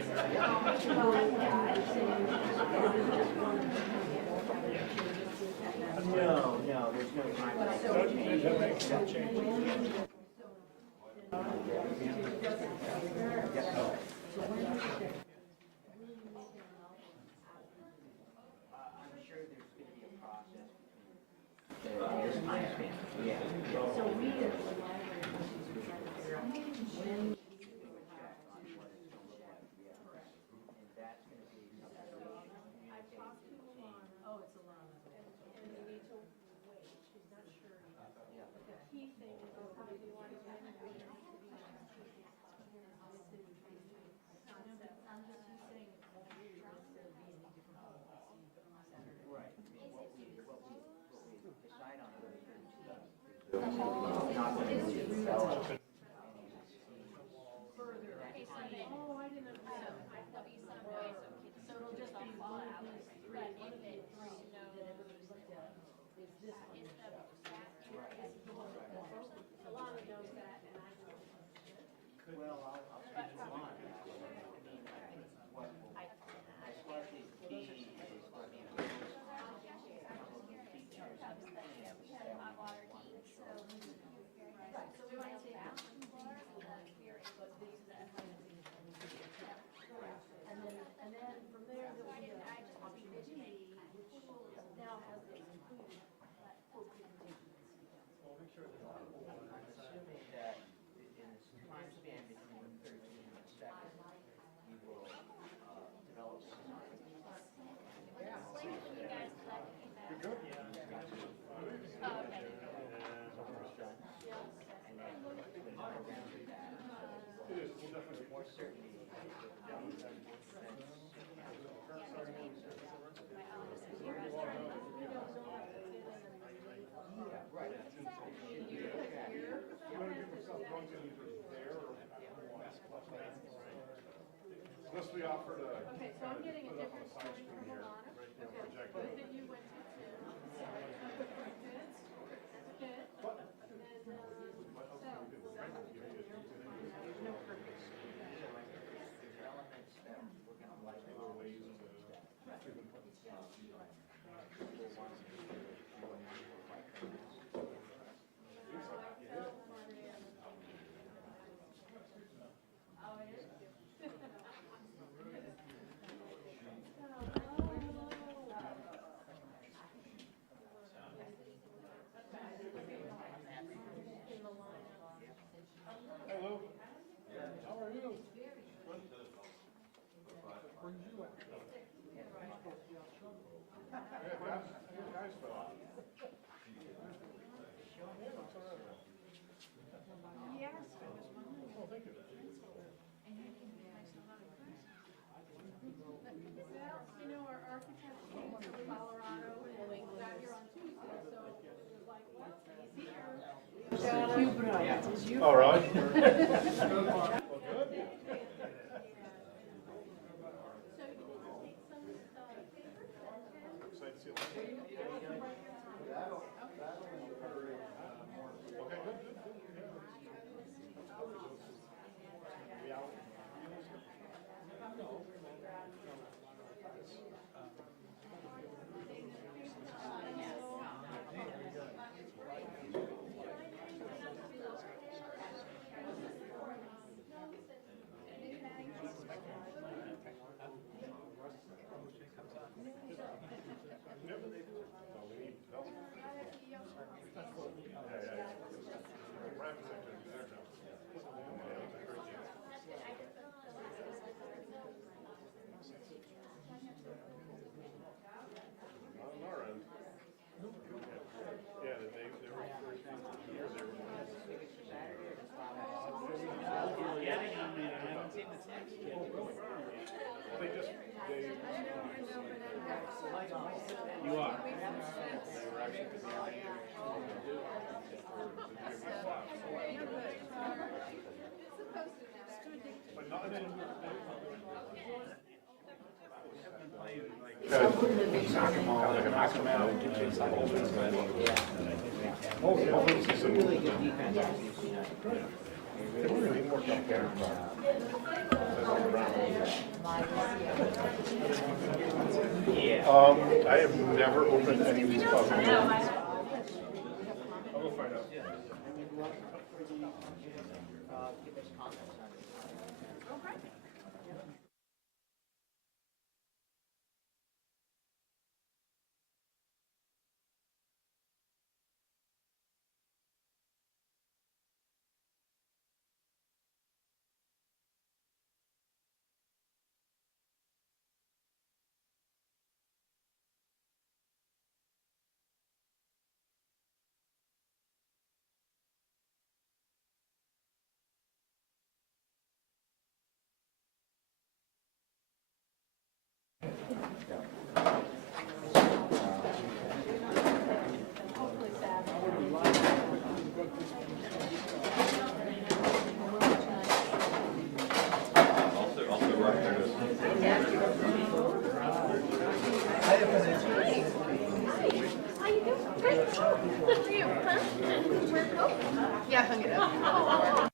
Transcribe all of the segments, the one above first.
No, there's no time. I'm sure there's going to be a process. This time span. Yeah. So we as the library decided to figure out when check on what it's going to look like. And that's going to be I've talked to Alana. Oh, it's Alana. And we need to wait. She's not sure yet. But the key thing is how do you want to do it? I'm just saying it won't really necessarily be any different from Saturday. right. What we decide on those not going to develop. Further. Oh, I didn't understand. So it'll just be one of these three. One of these three that everybody's like, is this one? Alana knows that, and I don't. Well, I'll speak to Lon. I mean, what will, as far as the fee is, I mean, features and hot water heat, so we want to take out the floor, But this is the and then from there, there'll be an option B, which now has this included for presentation. I'm assuming that in this time span between the 13th and the 2nd, you will develop some. when you guys collect feedback. So first done, and then another round of that. More certainty. Unless we offered a. Okay, so I'm getting a put it up on different the side story screen from here. Alana. Right there, Okay, project both it. of you went to two. That's good. What? There's no purpose. There's elements that we're going to like. Ways to. Hello. How are you? Where did you at? Guys fell off. Yes, I was wondering. Oh, thank you. Well, you know, our architect came from Colorado and we got here on Tuesday, so it was like, well, he's here. Oh, really? Well, good. So you need to take some paper? Excited to see you. Okay, good, good, good. You are. But not in. Really good defense. We're going to need more down there. I have never opened any of these puzzles. I'll go find out. Give us comments on it. Yeah, hung it up.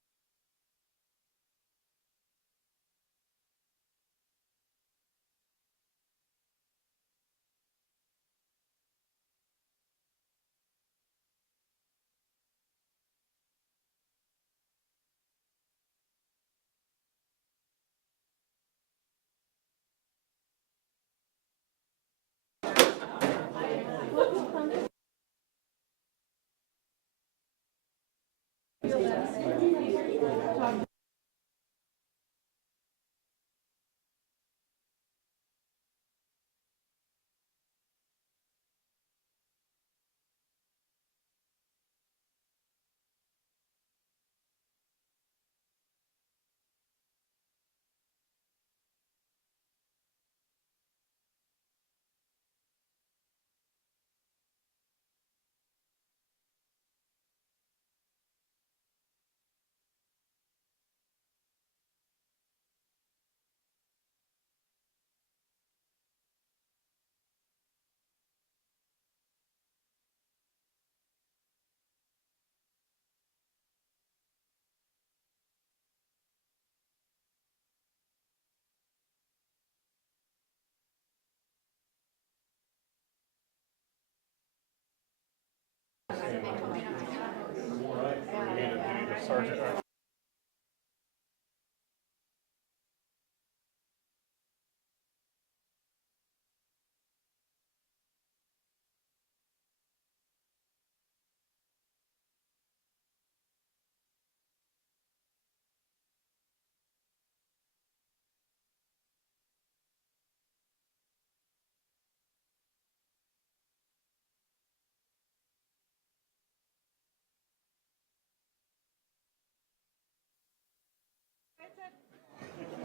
We need a sergeant.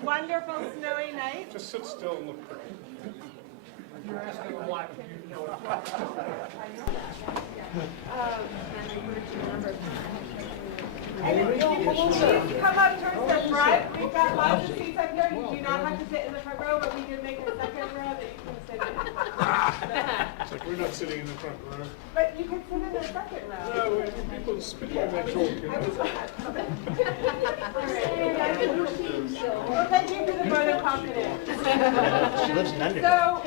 Wonderful snowy night. Just sit still and look pretty. And if you come up towards the front, we've got lots of seats up here. You do not have to sit in the front row, but we did make a second row that you can sit in. It's like we're not sitting in the front row. But you can sit in the second row. No, people spit on that joke, you know? Well, thank you for the vote of confidence. She lives in London. So,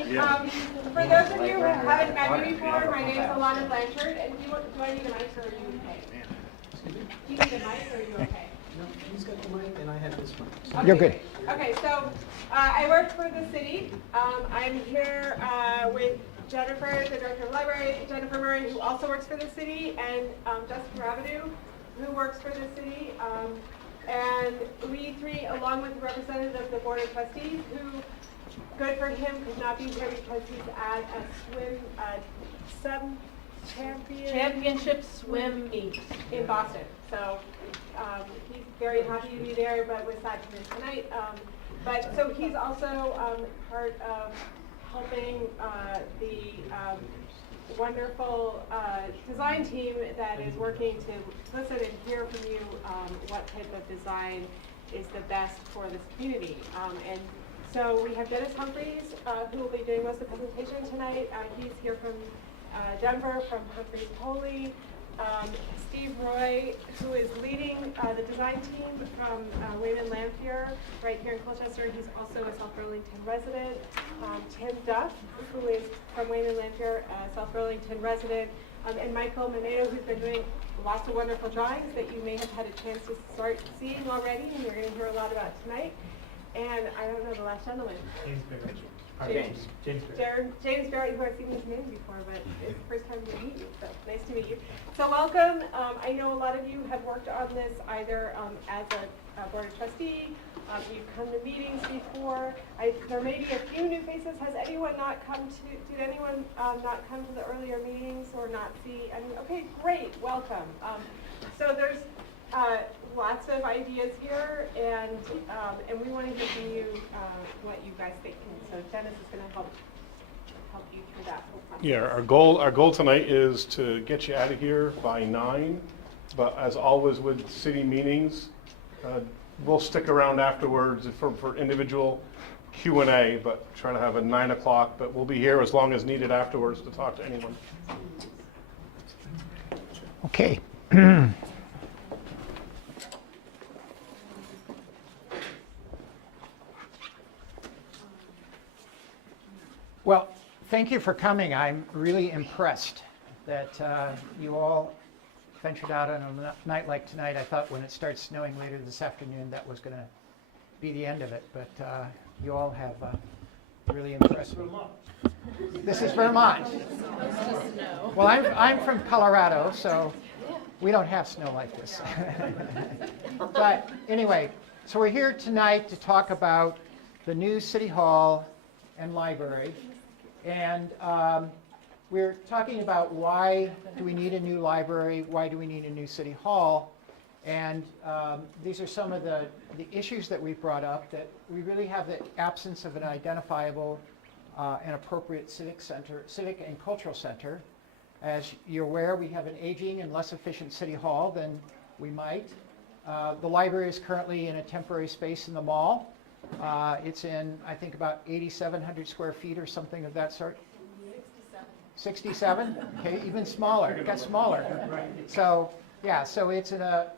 for those of you who haven't met me before, my name is Alana Blanchard, and do I need a mic or are you okay? Do you need a mic or are you okay? No, he's got the mic and I have this one. Okay. You're good. Okay, so I work for the city. I'm here with Jennifer, the director of the library, Jennifer Murray, who also works for the city, and Justin Rabideau, who works for the city. And we three, along with the representative of the Board of Trustees, who, good for him, could not be here because he's at a swim championship swim meet in Boston. So he's very happy to be there, but was sad to miss tonight. But so he's also part of helping the wonderful design team that is working to listen and hear from you what type of design is the best for this community. And so we have Dennis Humphreys, who will be doing most of the presentation tonight. He's here from Denver, from Humphreys Holy. Steve Roy, who is leading the design team from Wayman Lanphier right here in Colchester. He's also a South Burlington resident. Tim Duff, who is from Wayman Lanphier, South Burlington resident. And Michael Manedo, who's been doing lots of wonderful drawings that you may have had a chance to start seeing already, and you're going to hear a lot about tonight. And I don't know the last gentleman. James Barrett, who I've seen his name before, but it's the first time to meet you, so nice to meet you. So welcome. I know a lot of you have worked on this either as a board of trustee, you've come to meetings before. There may be a few new faces. Has anyone not come to, did anyone not come to the earlier meetings or not see any? Okay, great, welcome. So there's lots of ideas here, and we want to hear from you what you guys think. And so Dennis is going to help you through that whole process. Yeah, our goal tonight is to get you out of here by 9, but as always with city meetings, we'll stick around afterwards for individual Q&A, but try to have a 9 o'clock, but we'll be here as long as needed afterwards to talk to anyone. Okay. Well, thank you for coming. I'm really impressed that you all ventured out on a night like tonight. I thought when it starts snowing later this afternoon that was going to be the end of it, but you all have really impressed me. This is Vermont. Well, I'm from Colorado, so we don't have snow like this. But anyway, so we're here tonight to talk about the new City Hall and library. And we're talking about why do we need a new library, why do we need a new City Hall, and these are some of the issues that we've brought up, that we really have the absence of an identifiable and appropriate civic and cultural center. As you're aware, we have an aging and less efficient City Hall than we might. The library is currently in a temporary space in the mall. It's in, I think, about 8,700 square feet or something of that sort. 67? Okay, even smaller. It got smaller. So, yeah, so it's in a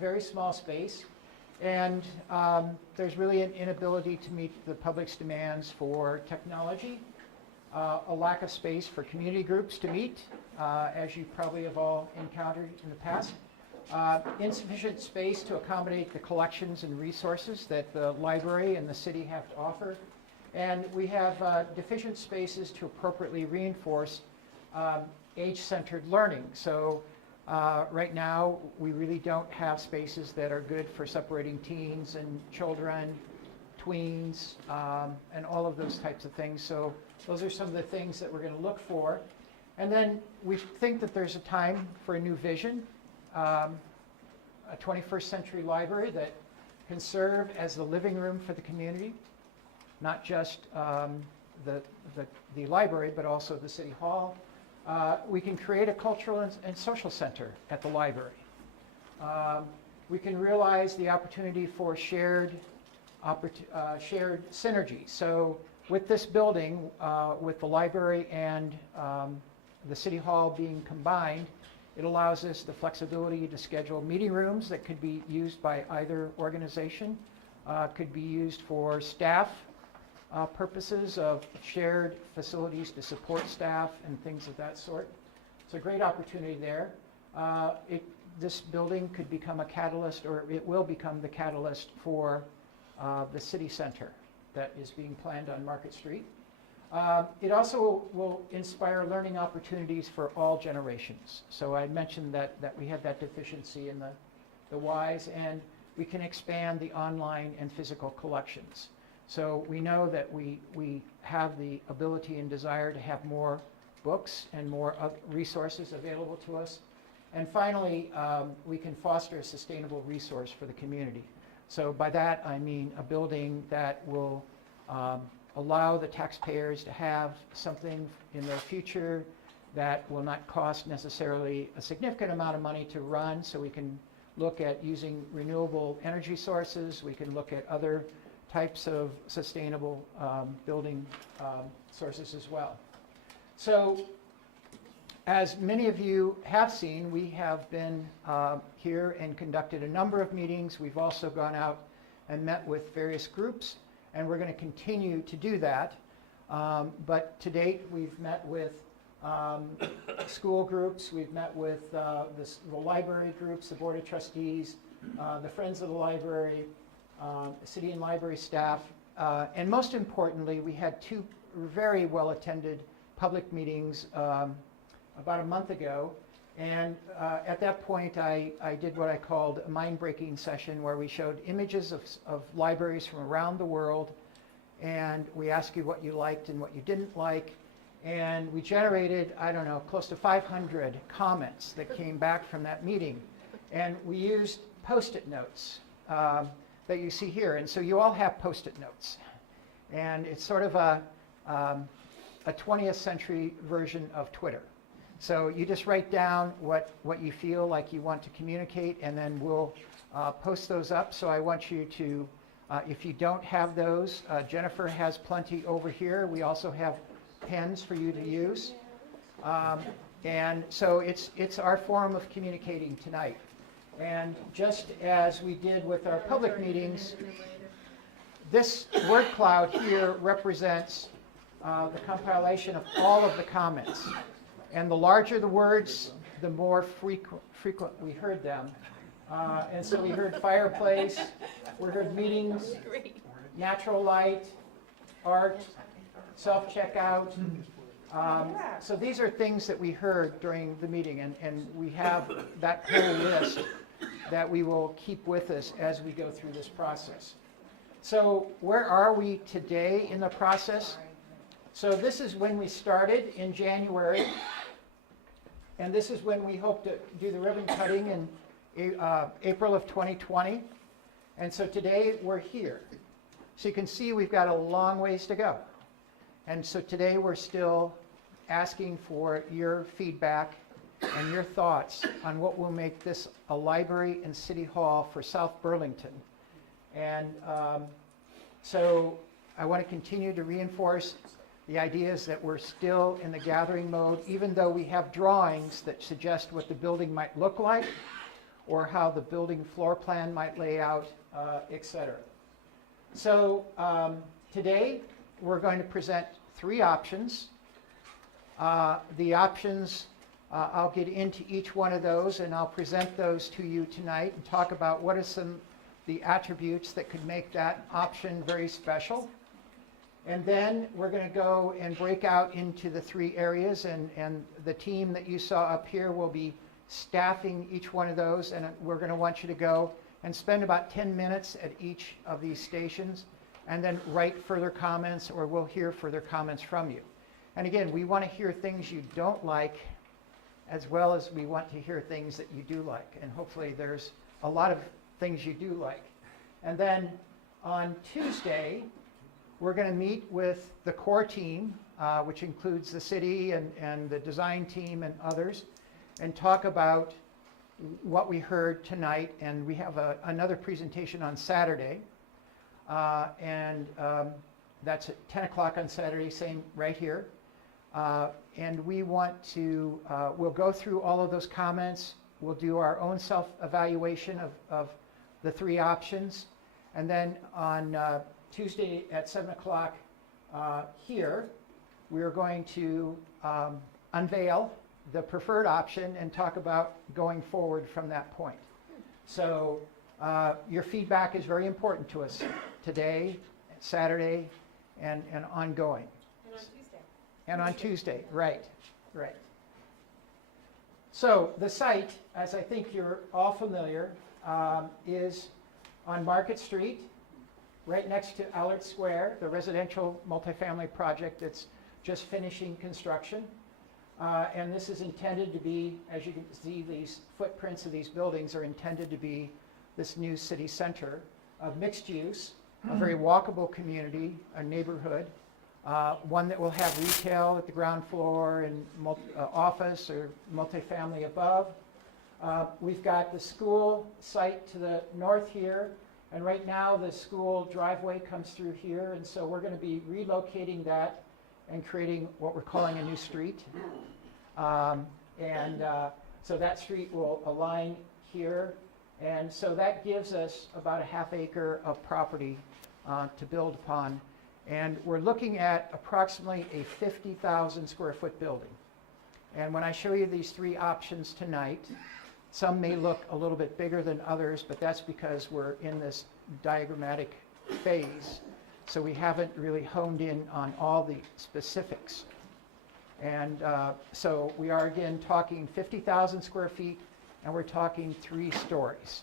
very small space. And there's really an inability to meet the public's demands for technology, a lack of space for community groups to meet, as you probably have all encountered in the past. Insufficient space to accommodate the collections and resources that the library and the city have to offer. And we have deficient spaces to appropriately reinforce age-centered learning. So right now, we really don't have spaces that are good for separating teens and children, tweens, and all of those types of things. So those are some of the things that we're going to look for. And then we think that there's a time for a new vision. A 21st century library that can serve as the living room for the community, not just the library, but also the City Hall. We can create a cultural and social center at the library. We can realize the opportunity for shared synergy. So with this building, with the library and the City Hall being combined, it allows us the flexibility to schedule meeting rooms that could be used by either organization, could be used for staff purposes of shared facilities to support staff and things of that sort. It's a great opportunity there. This building could become a catalyst, or it will become the catalyst for the city center that is being planned on Market Street. It also will inspire learning opportunities for all generations. So I mentioned that we have that deficiency in the Ys, and we can expand the online and physical collections. So we know that we have the ability and desire to have more books and more resources available to us. And finally, we can foster a sustainable resource for the community. So by that, I mean a building that will allow the taxpayers to have something in their future that will not cost necessarily a significant amount of money to run. So we can look at using renewable energy sources. We can look at other types of sustainable building sources as well. So As many of you have seen, we have been here and conducted a number of meetings. We've also gone out and met with various groups, and we're going to continue to do that. But to date, we've met with school groups, we've met with the library groups, the Board of Trustees, the Friends of the Library, city and library staff, and most importantly, we had two very well-attended public meetings about a month ago. And at that point, I did what I called a mind-breaking session where we showed images of libraries from around the world, and we asked you what you liked and what you didn't like. And we generated, I don't know, close to 500 comments that came back from that meeting. And we used Post-it notes that you see here. And so you all have Post-it notes. And it's sort of a 20th century version of Twitter. So you just write down what you feel like you want to communicate, and then we'll post those up. So I want you to, if you don't have those, Jennifer has plenty over here. We also have pens for you to use. And so it's our form of communicating tonight. And just as we did with our public meetings, this word cloud here represents the compilation of all of the comments. And the larger the words, the more frequent we heard them. And so we heard fireplace, we heard meetings, natural light, art, self-checkout. So these are things that we heard during the meeting, and we have that whole list that we will keep with us as we go through this process. So where are we today in the process? So this is when we started in January, and this is when we hope to do the ribbon cutting in April of 2020. And so today we're here. So you can see we've got a long ways to go. And so today we're still asking for your feedback and your thoughts on what will make this a library and city hall for South Burlington. And so I want to continue to reinforce the ideas that we're still in the gathering mode, even though we have drawings that suggest what the building might look like or how the building floor plan might lay out, et cetera. So today we're going to present three options. The options, I'll get into each one of those, and I'll present those to you tonight and talk about what are some the attributes that could make that option very special. And then we're going to go and break out into the three areas, and the team that you saw up here will be staffing each one of those, and we're going to want you to go and spend about 10 minutes at each of these stations, and then write further comments, or we'll hear further comments from you. And again, we want to hear things you don't like, as well as we want to hear things that you do like, and hopefully there's a lot of things you do like. And then on Tuesday, we're going to meet with the core team, which includes the city and the design team and others, and talk about what we heard tonight. And we have another presentation on Saturday, and that's at 10 o'clock on Saturday, same right here. And we want to, we'll go through all of those comments. We'll do our own self-evaluation of the three options. And then on Tuesday at 7 o'clock here, we're going to unveil the preferred option and talk about going forward from that point. So your feedback is very important to us today, Saturday, and ongoing. And on Tuesday. And on Tuesday, right. So the site, as I think you're all familiar, is on Market Street, right next to Allard Square, the residential multifamily project that's just finishing construction. And this is intended to be, as you can see, these footprints of these buildings are intended to be this new city center of mixed use, a very walkable community, a neighborhood, one that will have retail at the ground floor and office or multifamily above. We've got the school site to the north here, and right now the school driveway comes through here, and so we're going to be relocating that and creating what we're calling a new street. So that street will align here. And so that gives us about a half acre of property to build upon. And we're looking at approximately a 50,000 square foot building. And when I show you these three options tonight, some may look a little bit bigger than others, but that's because we're in this diagrammatic phase. So we haven't really honed in on all the specifics. And so we are again talking 50,000 square feet, and we're talking 3 stories.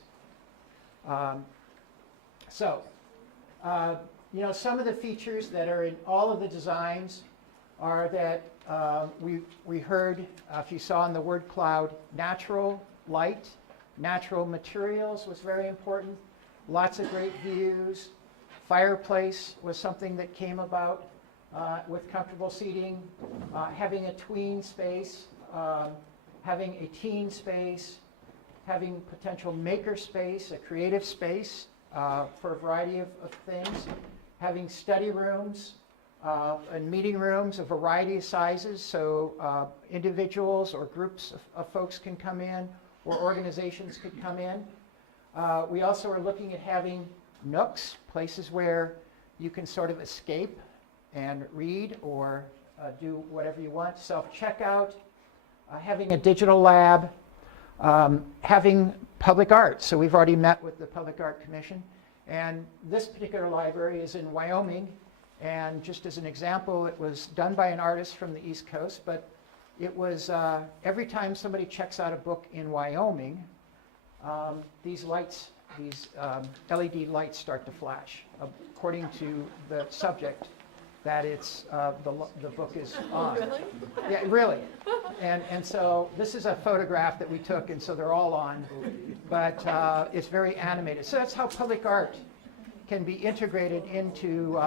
Some of the features that are in all of the designs are that we heard, if you saw in the word cloud, natural light, natural materials was very important. Lots of great views. Fireplace was something that came about with comfortable seating. Having a tween space, having a teen space, having potential maker space, a creative space for a variety of things. Having study rooms and meeting rooms, a variety of sizes, so individuals or groups of folks can come in, or organizations could come in. We also are looking at having nooks, places where you can sort of escape and read or do whatever you want, self-checkout, having a digital lab, having public art. So we've already met with the Public Art Commission, and this particular library is in Wyoming, and just as an example, it was done by an artist from the East Coast, but it was every time somebody checks out a book in Wyoming, these lights, these LED lights start to flash, according to the subject that it's the book is on. Really? Yeah, really. And so this is a photograph that we took, and so they're all on, but it's very animated. So that's how public art can be integrated into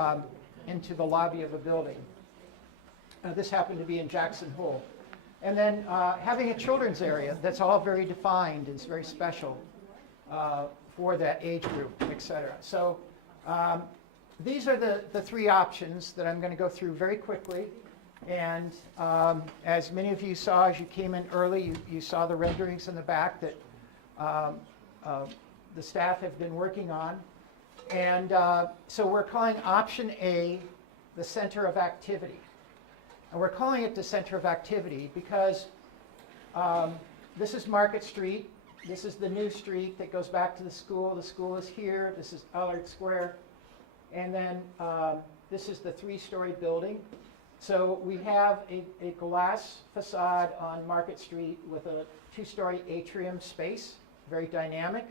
the lobby of a building. This happened to be in Jackson Hole. And then having a children's area that's all very defined, it's very special for that age group, et cetera. So these are the 3 options that I'm going to go through very quickly. And as many of you saw as you came in early, you saw the renderings in the back that the staff have been working on. And so we're calling option A the center of activity. And we're calling it the center of activity because this is Market Street. This is the new street that goes back to the school. The school is here. This is Allard Square. And then this is the 3-story building. So we have a glass facade on Market Street with a 2-story atrium space, very dynamic.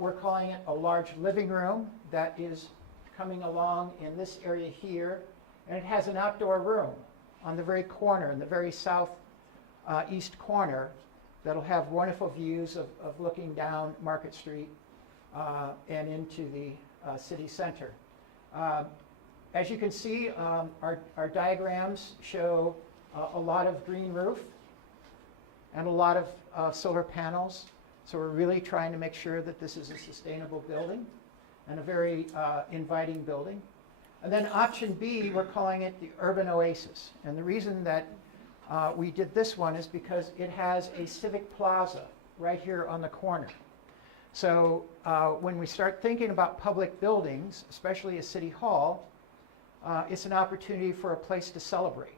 We're calling it a large living room that is coming along in this area here. And it has an outdoor room on the very corner, in the very south east corner, that'll have wonderful views of looking down Market Street and into the city center. As you can see, our diagrams show a lot of green roof and a lot of solar panels. So we're really trying to make sure that this is a sustainable building and a very inviting building. And then option B, we're calling it the Urban Oasis. And the reason that we did this one is because it has a civic plaza right here on the corner. So when we start thinking about public buildings, especially a city hall, it's an opportunity for a place to celebrate.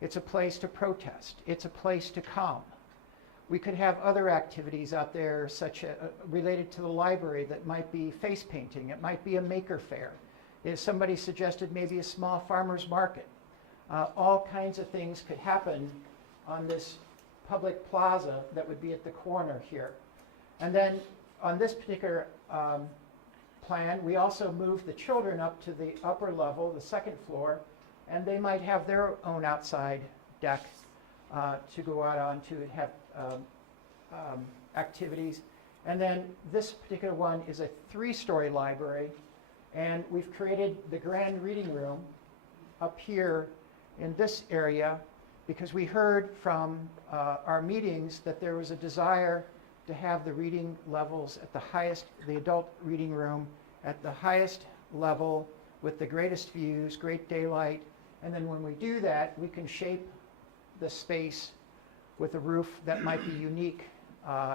It's a place to protest. It's a place to come. We could have other activities out there such as related to the library that might be face painting. It might be a maker fair. As somebody suggested, maybe a small farmer's market. All kinds of things could happen on this public plaza that would be at the corner here. And then on this particular plan, we also moved the children up to the upper level, the 2nd floor, and they might have their own outside deck to go out on to have activities. And then this particular one is a 3-story library, and we've created the grand reading room up here in this area because we heard from our meetings that there was a desire to have the reading levels at the highest, the adult reading room at the highest level with the greatest views, great daylight. And then when we do that, we can shape the space with a roof that might be unique,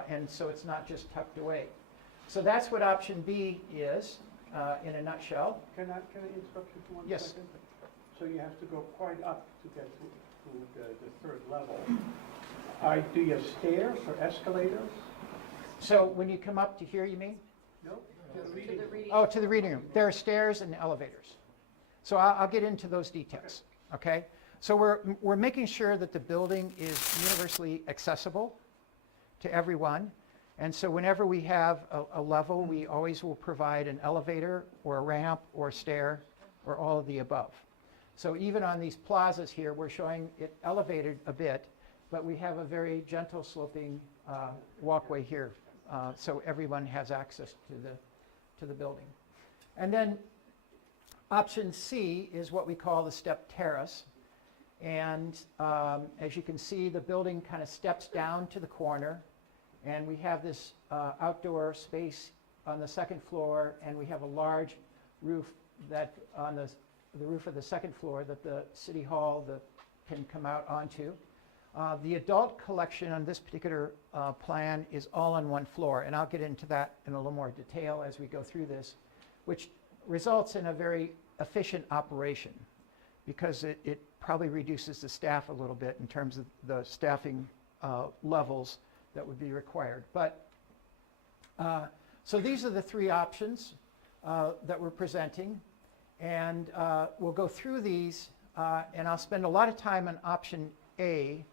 and so it's not just tucked away. So that's what option B is in a nutshell. Can I interrupt you for 1 Yes. second? So you have to go quite up to get to the third level. Do you have stairs or escalators? So when you come up to here, you mean? No? To the reading room. Oh, to the reading room. There are stairs and elevators. So I'll get into those details, okay? So we're making sure that the building is universally accessible to everyone. And so whenever we have a level, we always will provide an elevator or a ramp or a stair or all of the above. So even on these plazas here, we're showing it elevated a bit, but we have a very gentle sloping walkway here, so everyone has access to the building. And then option C is what we call the step terrace. And as you can see, the building kind of steps down to the corner, and we have this outdoor space on the second floor, and we have a large roof that on the roof of the second floor that the City Hall can come out onto. The adult collection on this particular plan is all on one floor, and I'll get into that in a little more detail as we go through this, which results in a very efficient operation because it probably reduces the staff a little bit in terms of the staffing levels that would be required. But so these are the three options that we're presenting, and we'll go through these, and I'll spend a lot of time on option A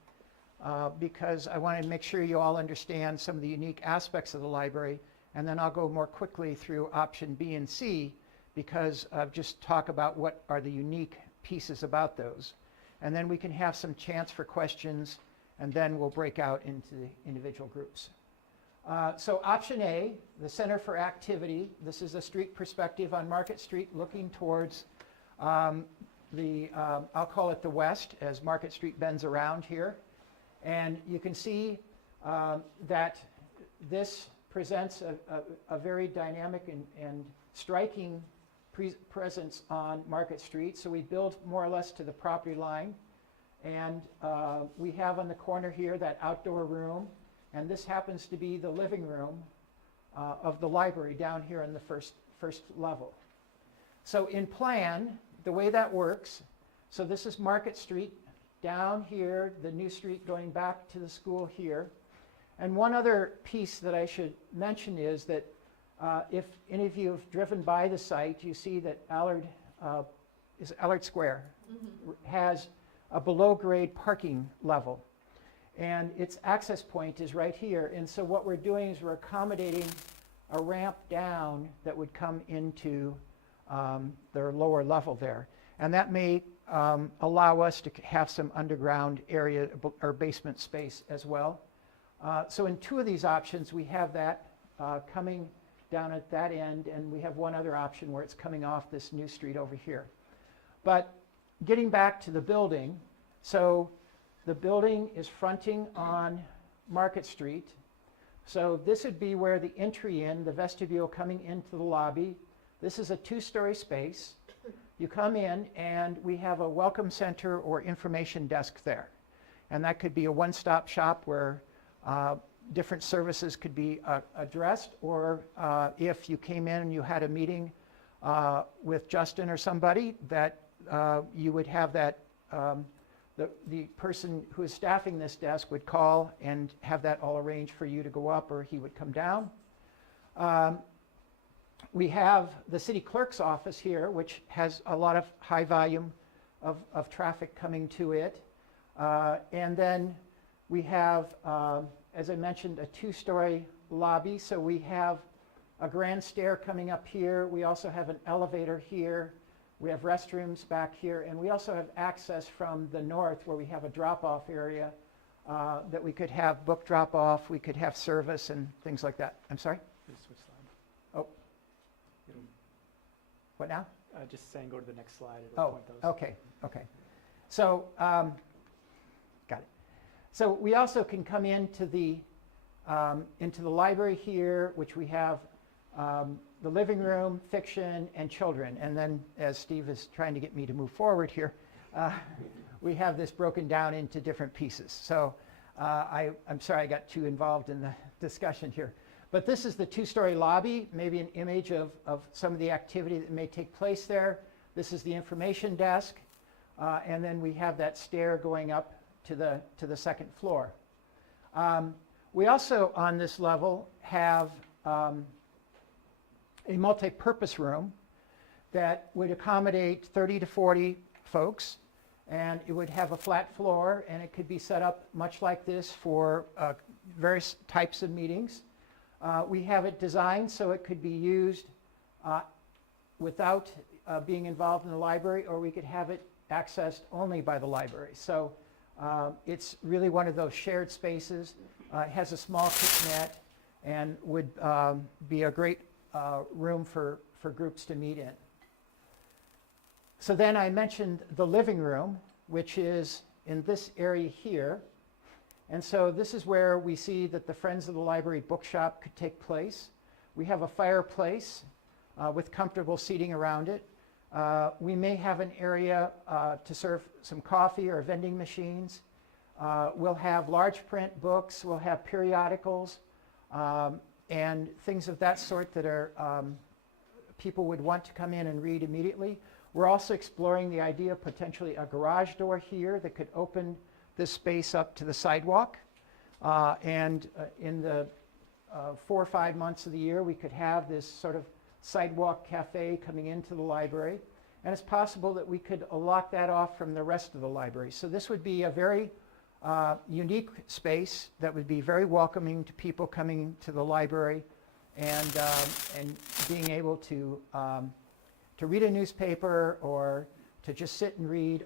because I want to make sure you all understand some of the unique aspects of the library, and then I'll go more quickly through option B and C because just talk about what are the unique pieces about those. And then we can have some chance for questions, and then we'll break out into the individual groups. So option A, the Center for Activity. This is a street perspective on Market Street looking towards I'll call it the west as Market Street bends around here. And you can see that this presents a very dynamic and striking presence on Market Street. So we build more or less to the property line. And we have on the corner here that outdoor room. And this happens to be the living room of the library down here in the first level. So in plan, the way that works, so this is Market Street down here, the new street going back to the school here. And one other piece that I should mention is that if any of you have driven by the site, you see that Allard Square has a below-grade parking level. And its access point is right here. And so what we're doing is we're accommodating a ramp down that would come into their lower level there. And that may allow us to have some underground area or basement space as well. So in two of these options, we have that coming down at that end, and we have one other option where it's coming off this new street over here. But getting back to the building, so the building is fronting on Market Street. So this would be where the entry in, the vestibule coming into the lobby. This is a two-story space. You come in and we have a welcome center or information desk there. And that could be a one-stop shop where different services could be addressed, or if you came in and you had a meeting with Justin or somebody, that you would have that the person who is staffing this desk would call and have that all arranged for you to go up, or he would come down. We have the city clerk's office here, which has a lot of high volume of traffic coming to it. And then we have, as I mentioned, a two-story lobby. So we have a grand stair coming up here. We also have an elevator here. We have restrooms back here, and we also have access from the north where we have a drop-off area that we could have book drop-off, we could have service and things like that. I'm sorry? Switch slide. Oh. What now? Just saying go to the next slide. It'll point those. Okay. So, got it. So we also can come into the library here, which we have the living room, fiction, and children. And then, as Steve is trying to get me to move forward here, we have this broken down into different pieces. So I'm sorry I got too involved in the discussion here. But this is the two-story lobby, maybe an image of some of the activity that may take place there. This is the information desk, and then we have that stair going up to the second floor. We also, on this level, have a multi-purpose room that would accommodate 30 to 40 folks, and it would have a flat floor, and it could be set up much like this for various types of meetings. We have it designed so it could be used without being involved in the library, or we could have it accessed only by the library. So it's really one of those shared spaces. It has a small kitchenette and would be a great room for groups to meet in. So then I mentioned the living room, which is in this area here. And so this is where we see that the Friends of the Library bookshop could take place. We have a fireplace with comfortable seating around it. We may have an area to serve some coffee or vending machines. We'll have large print books. We'll have periodicals and things of that sort that are people would want to come in and read immediately. We're also exploring the idea of potentially a garage door here that could open this space up to the sidewalk. And in the 4 or 5 months of the year, we could have this sort of sidewalk cafe coming into the library. And it's possible that we could lock that off from the rest of the library. So this would be a very unique space that would be very welcoming to people coming to the library and being able to read a newspaper or to just sit and read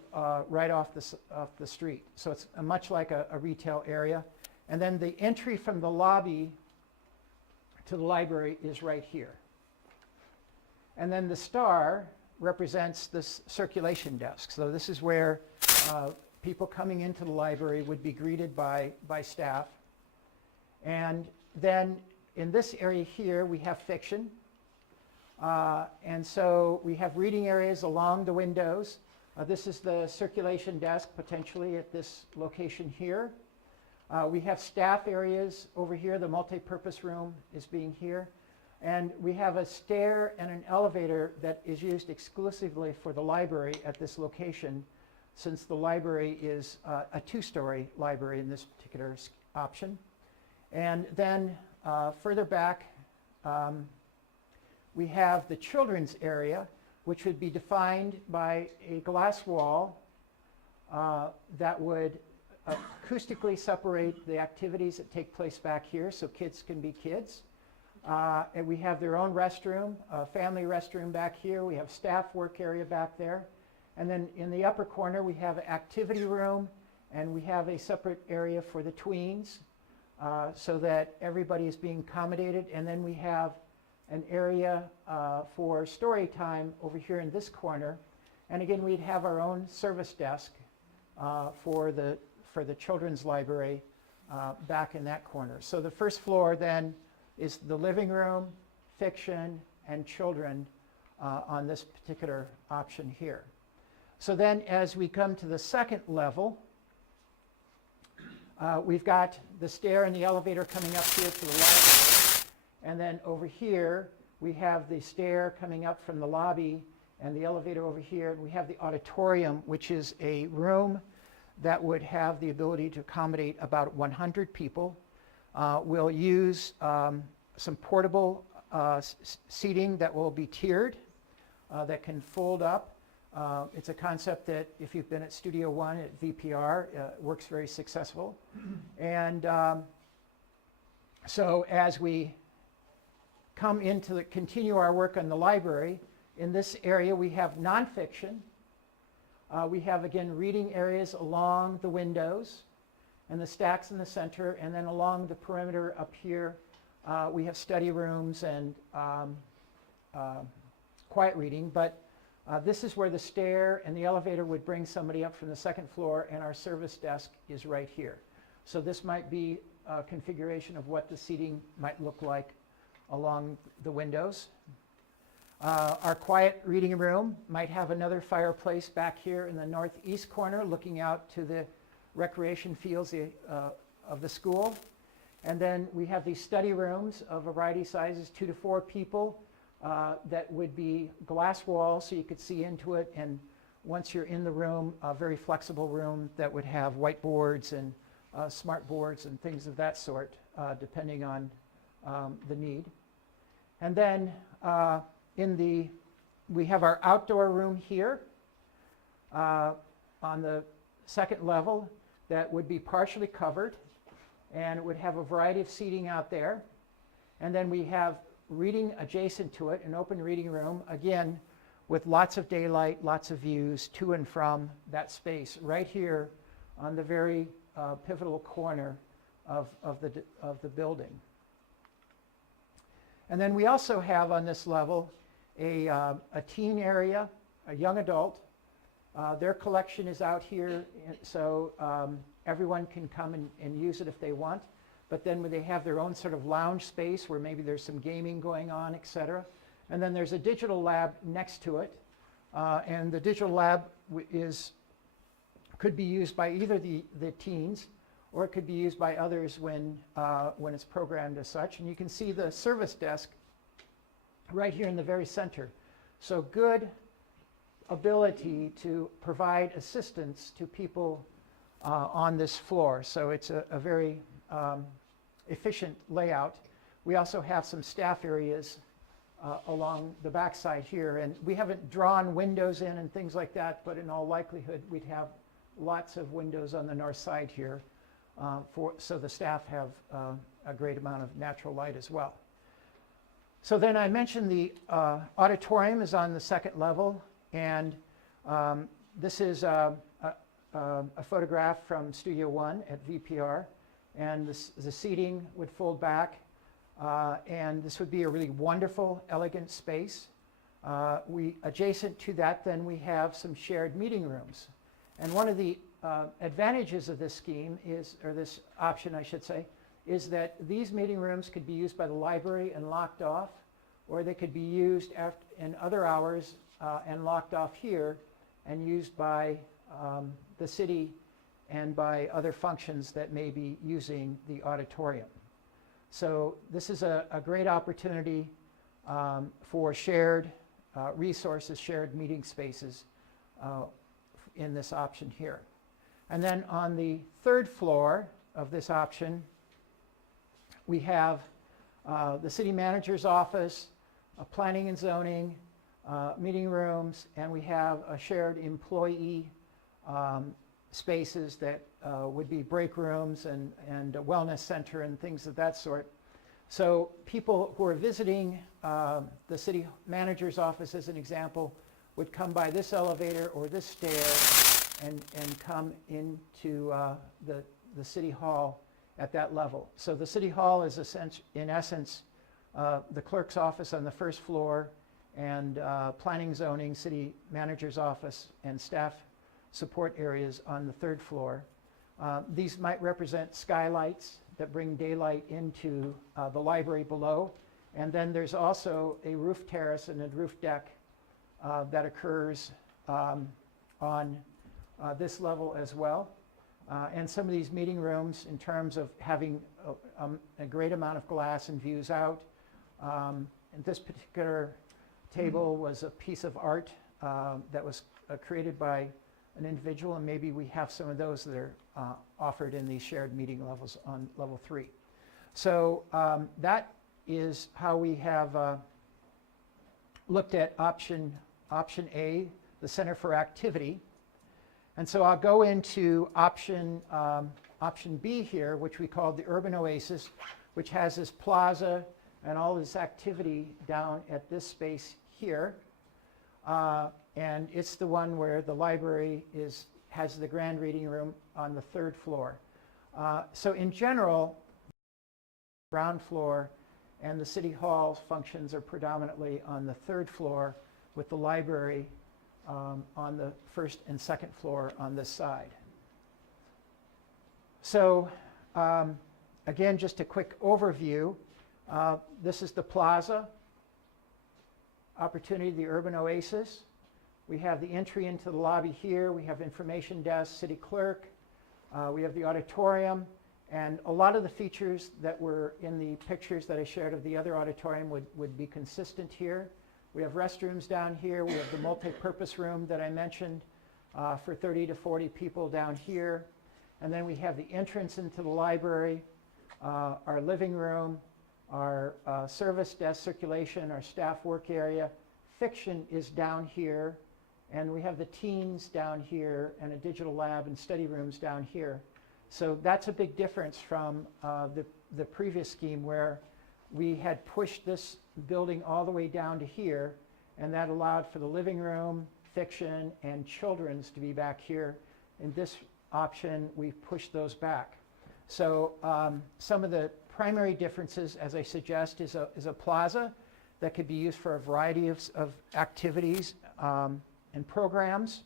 right off the street. So it's much like a retail area. And then the entry from the lobby to the library is right here. And then the star represents this circulation desk. So this is where people coming into the library would be greeted by staff. And then in this area here, we have fiction. And so we have reading areas along the windows. This is the circulation desk, potentially at this location here. We have staff areas over here. The multi-purpose room is being here. And we have a stair and an elevator that is used exclusively for the library at this location, since the library is a two-story library in this particular option. And then further back, we have the children's area, which would be defined by a glass wall that would acoustically separate the activities that take place back here, so kids can be kids. And we have their own restroom, a family restroom back here. We have staff work area back there. And then in the upper corner, we have an activity room, and we have a separate area for the tweens so that everybody is being accommodated. And then we have an area for story time over here in this corner. And again, we'd have our own service desk for the children's library back in that corner. So the first floor then is the living room, fiction, and children on this particular option here. So then as we come to the second level, we've got the stair and the elevator coming up here to the library. And then over here, we have the stair coming up from the lobby and the elevator over here. And we have the auditorium, which is a room that would have the ability to accommodate about 100 people. We'll use some portable seating that will be tiered, that can fold up. It's a concept that if you've been at Studio One at VPR, works very successful. And so as we come into continue our work on the library, in this area we have nonfiction. We have, again, reading areas along the windows and the stacks in the center, and then along the perimeter up here, we have study rooms and quiet reading. But this is where the stair and the elevator would bring somebody up from the second floor, and our service desk is right here. So this might be a configuration of what the seating might look like along the windows. Our quiet reading room might have another fireplace back here in the northeast corner looking out to the recreation fields of the school. And then we have these study rooms of a variety of sizes, 2 to 4 people, that would be glass walls so you could see into it. And once you're in the room, a very flexible room that would have whiteboards and smart boards and things of that sort, depending on the need. And then we have our outdoor room here on the second level that would be partially covered, and it would have a variety of seating out there. And then we have reading adjacent to it, an open reading room, again, with lots of daylight, lots of views to and from that space, right here on the very pivotal corner of the building. And then we also have on this level a teen area, a young adult. Their collection is out here, so everyone can come and use it if they want. But then they have their own sort of lounge space where maybe there's some gaming going on, et cetera. And then there's a digital lab next to it. And the digital lab could be used by either the teens, or it could be used by others when it's programmed as such. And you can see the service desk right here in the very center. So good ability to provide assistance to people on this floor. So it's a very efficient layout. We also have some staff areas along the backside here. And we haven't drawn windows in and things like that, but in all likelihood, we'd have lots of windows on the north side here. So the staff have a great amount of natural light as well. So then I mentioned the auditorium is on the second level, and this is a photograph from Studio One at VPR, and the seating would fold back, and this would be a really wonderful, elegant space. Adjacent to that, then we have some shared meeting rooms, and one of the advantages of this scheme or this option, I should say, is that these meeting rooms could be used by the library and locked off, or they could be used in other hours and locked off here and used by the city and by other functions that may be using the auditorium. So this is a great opportunity for shared resources, shared meeting spaces in this option here. And then on the third floor of this option, we have the city manager's office, planning and zoning, meeting rooms, and we have a shared employee spaces that would be break rooms and a wellness center and things of that sort. So people who are visiting the city manager's office, as an example, would come by this elevator or this stair and come into the city hall at that level. So the city hall is in essence the clerk's office on the first floor, and planning, zoning, city manager's office, and staff support areas on the third floor. These might represent skylights that bring daylight into the library below. And then there's also a roof terrace and a roof deck that occurs on this level as well. And some of these meeting rooms, in terms of having a great amount of glass and views out. And this particular table was a piece of art that was created by an individual, and maybe we have some of those that are offered in these shared meeting levels on level 3. So that is how we have looked at option A, the Center for Activity. And so I'll go into option B here, which we called the Urban Oasis, which has this plaza and all this activity down at this space here. And it's the one where the library has the grand reading room on the third floor. So in general, ground floor and the city hall functions are predominantly on the third floor, with the library on the first and second floor on this side. So again, just a quick overview. This is the plaza. opportunity, the Urban Oasis. We have the entry into the lobby here. We have information desk, city clerk. We have the auditorium. And a lot of the features that were in the pictures that I shared of the other auditorium would be consistent here. We have restrooms down here. We have the multi-purpose room that I mentioned for 30 to 40 people down here. And then we have the entrance into the library, our living room, our service desk circulation, our staff work area. Fiction is down here. And we have the teens down here and a digital lab and study rooms down here. So that's a big difference from the previous scheme where we had pushed this building all the way down to here, and that allowed for the living room, fiction, and children's to be back here. In this option, we've pushed those back. So some of the primary differences, as I suggest, is a plaza that could be used for a variety of activities and programs.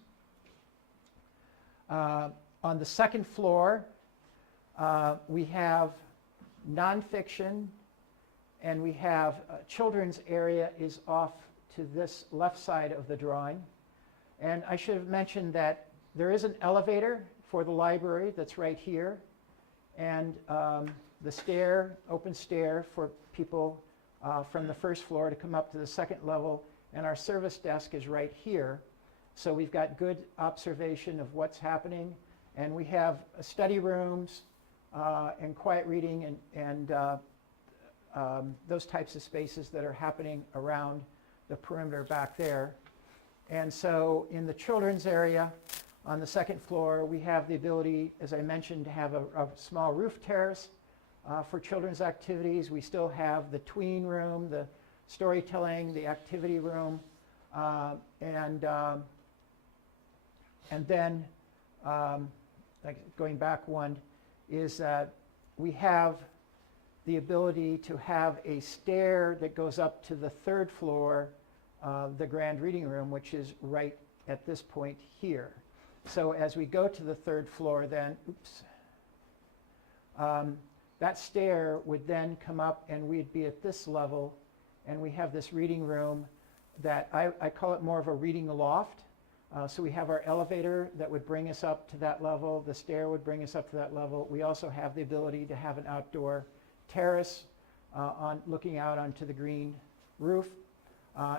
On the second floor, we have nonfiction, and we have children's area is off to this left side of the drawing. And I should have mentioned that there is an elevator for the library that's right here, and the stair, open stair for people from the first floor to come up to the second level, and our service desk is right here. So we've got good observation of what's happening, and we have study rooms and quiet reading and those types of spaces that are happening around the perimeter back there. And so in the children's area on the second floor, we have the ability, as I mentioned, to have a small roof terrace for children's activities. We still have the tween room, the storytelling, the activity room, and then going back one is that we have the ability to have a stair that goes up to the third floor, the grand reading room, which is right at this point here. So as we go to the third floor then, that stair would then come up and we'd be at this level, and we have this reading room that I call it more of a reading loft. So we have our elevator that would bring us up to that level. The stair would bring us up to that level. We also have the ability to have an outdoor terrace looking out onto the green roof.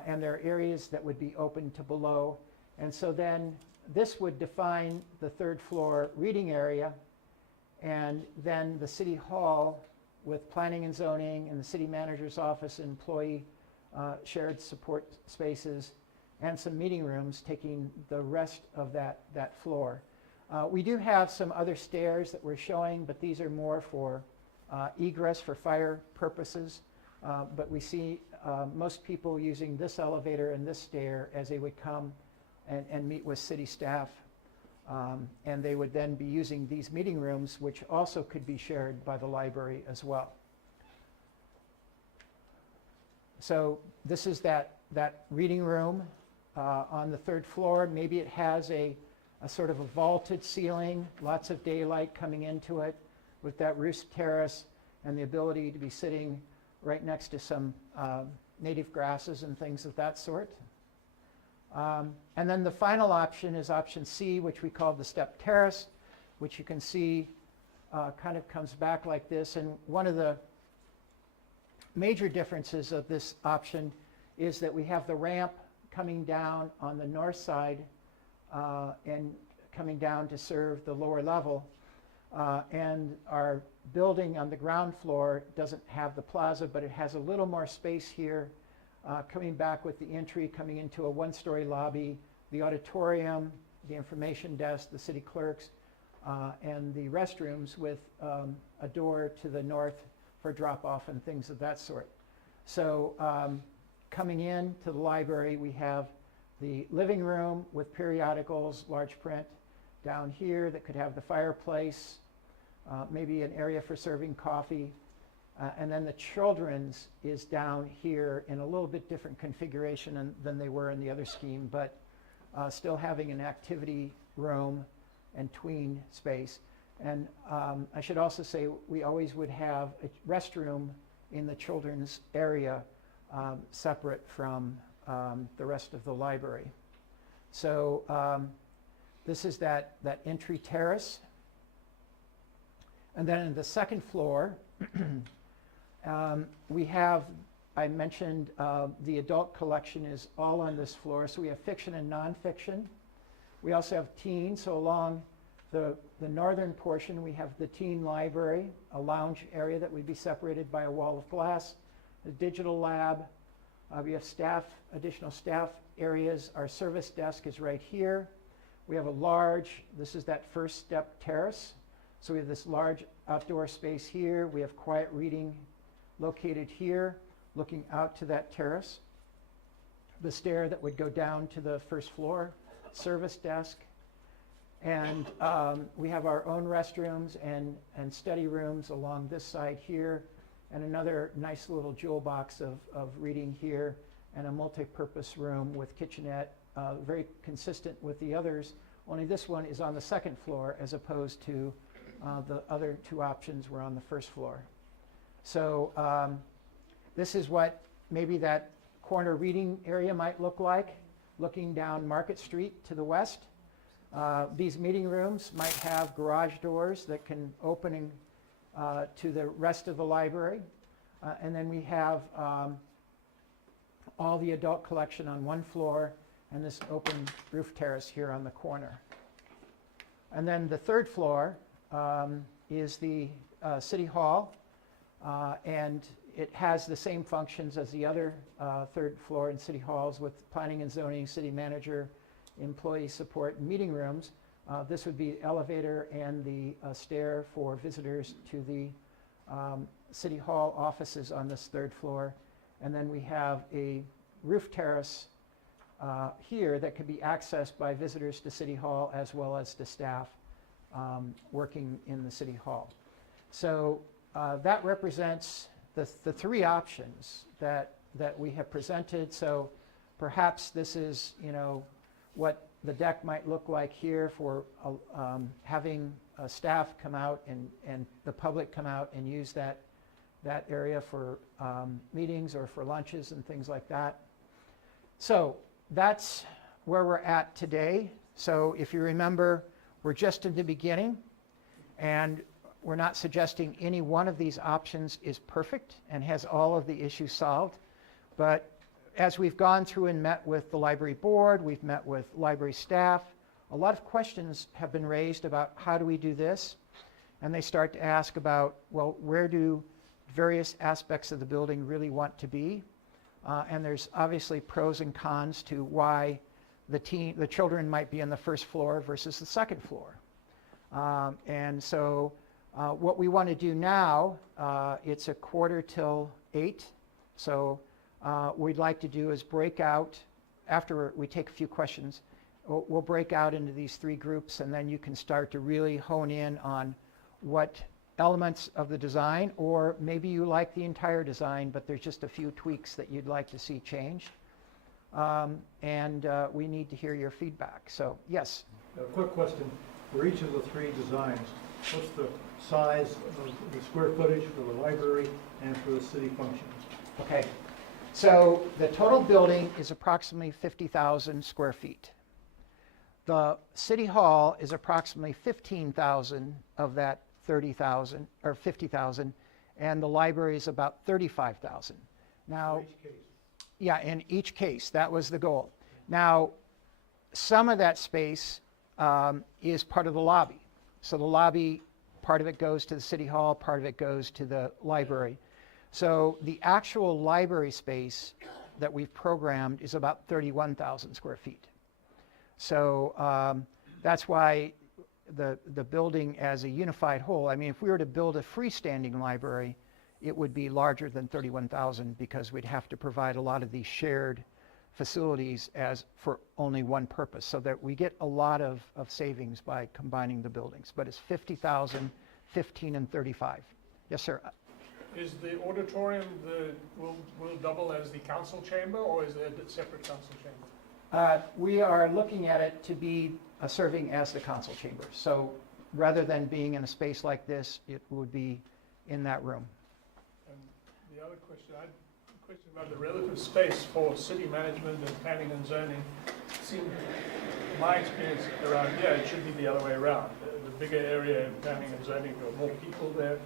And there are areas that would be open to below. And so then this would define the third floor reading area. And then the city hall with planning and zoning and the city manager's office and employee shared support spaces and some meeting rooms taking the rest of that floor. We do have some other stairs that we're showing, but these are more for egress for fire purposes. But we see most people using this elevator and this stair as they would come and meet with city staff. And they would then be using these meeting rooms, which also could be shared by the library as well. So this is that reading room on the third floor. Maybe it has a sort of a vaulted ceiling, lots of daylight coming into it with that roof terrace and the ability to be sitting right next to some native grasses and things of that sort. And then the final option is option C, which we call the step terrace, which you can see kind of comes back like this. And one of the major differences of this option is that we have the ramp coming down on the north side and coming down to serve the lower level. And our building on the ground floor doesn't have the plaza, but it has a little more space here coming back with the entry, coming into a one-story lobby, the auditorium, the information desk, the city clerks, and the restrooms with a door to the north for drop-off and things of that sort. So coming in to the library, we have the living room with periodicals, large print down here that could have the fireplace, maybe an area for serving coffee. And then the children's is down here in a little bit different configuration than they were in the other scheme, but still having an activity room and tween space. And I should also say we always would have a restroom in the children's area separate from the rest of the library. So this is that entry terrace. And then in the second floor, we have, I mentioned, the adult collection is all on this floor. So we have fiction and nonfiction. We also have teen. So along the northern portion, we have the teen library, a lounge area that would be separated by a wall of glass, the digital lab. We have additional staff areas. Our service desk is right here. We have a large, this is that first step terrace. So we have this large outdoor space here. We have quiet reading located here, looking out to that terrace. The stair that would go down to the first floor, service desk. And we have our own restrooms and study rooms along this side here, and another nice little jewel box of reading here, and a multi-purpose room with kitchenette, very consistent with the others, only this one is on the second floor as opposed to the other two options were on the first floor. So this is what maybe that corner reading area might look like, looking down Market Street to the west. These meeting rooms might have garage doors that can open to the rest of the library. And then we have all the adult collection on one floor and this open roof terrace here on the corner. And then the third floor is the City Hall, and it has the same functions as the other third floor in City Halls with planning and zoning, city manager, employee support, and meeting rooms. This would be elevator and the stair for visitors to the City Hall offices on this third floor. And then we have a roof terrace here that can be accessed by visitors to City Hall as well as to staff working in the City Hall. So that represents the three options that we have presented. So perhaps this is, what the deck might look like here for having staff come out and the public come out and use that area for meetings or for lunches and things like that. So that's where we're at today. So if you remember, we're just in the beginning, and we're not suggesting any one of these options is perfect and has all of the issues solved. But as we've gone through and met with the library board, we've met with library staff, a lot of questions have been raised about how do we do this? And they start to ask about, well, where do various aspects of the building really want to be? And there's obviously pros and cons to why the children might be on the first floor versus the second floor. And so what we want to do now, it's 7:45. So we'd like to do is break out, after we take a few questions, we'll break out into these three groups, and then you can start to really hone in on what elements of the design, or maybe you like the entire design, but there's just a few tweaks that you'd like to see changed. And we need to hear your feedback. So, yes? A quick question. For each of the three designs, what's the size of the square footage for the library and for the city functions? Okay. So the total building is approximately 50,000 square feet. The City Hall is approximately 15,000 of that 30,000 or 50,000, and the library is about 35,000. Now, For each case. yeah, in each case, that was the goal. Now, some of that space is part of the lobby. So the lobby, part of it goes to the City Hall, part of it goes to the library. So the actual library space that we've programmed is about 31,000 square feet. So that's why the building as a unified whole, I mean, if we were to build a freestanding library, it would be larger than 31,000 because we'd have to provide a lot of these shared facilities as for only one purpose, so that we get a lot of savings by combining the buildings. But it's 50,000, 15, and 35. Yes, sir. Is the auditorium will double as the council chamber, or is it a separate council chamber? We are looking at it to be serving as the council chamber. So rather than being in a space like this, it would be in that room. And the other question, Question about the relative space for city management and planning and zoning. Seems, my experience around here, it should be the other way around. The bigger area in planning and zoning, there are more people there,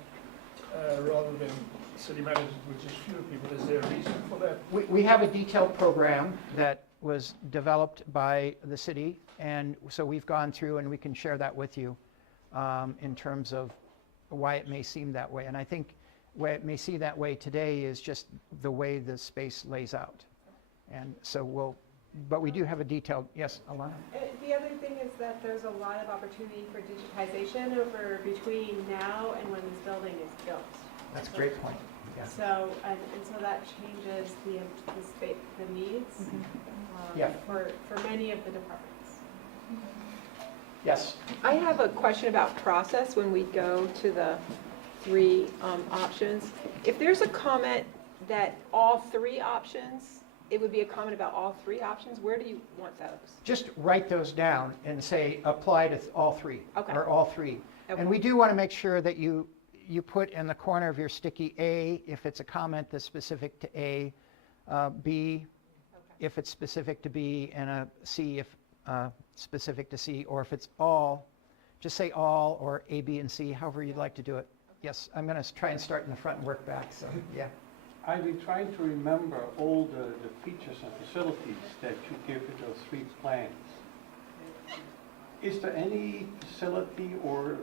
rather than city management, which is fewer people. Is there a reason for that? We have a detailed program that was developed by the city, and so we've gone through and we can share that with you in terms of why it may seem that way. And I think why it may seem that way today is just the way the space lays out. And so but we do have a detailed, yes, Alana? The other thing is that there's a lot of opportunity for digitization over between now and when this building is built. That's a great point. Yeah. So, and so that changes the space, the needs Yeah. for many of the departments. Yes. I have a question about process when we go to the three options. If there's a comment that all three options, it would be a comment about all three options, where do you want those? Just write those down and say apply to all three, Okay. or all three. Okay. And we do want to make sure that you put in the corner of your sticky A if it's a comment that's specific to A, B if it's specific to B, and a C if specific to C, or if it's all, just say all, or A, B, and C, however you'd like to do it. Yes, I'm going to try and start in the front and work back, so yeah. I've been trying to remember all the features and facilities that you give in those three plans. Is there any facility or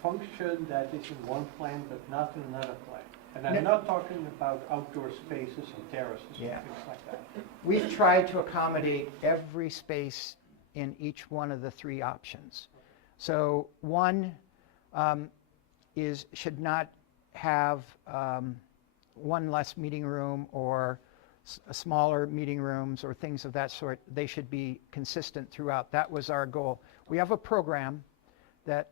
function that is in one plan but not in another plan? And I'm not talking about outdoor spaces and terraces and Yeah. things like that. We've tried to accommodate every space in each one of the three options. So one should not have one less meeting room or smaller meeting rooms or things of that sort. They should be consistent throughout. That was our goal. We have a program that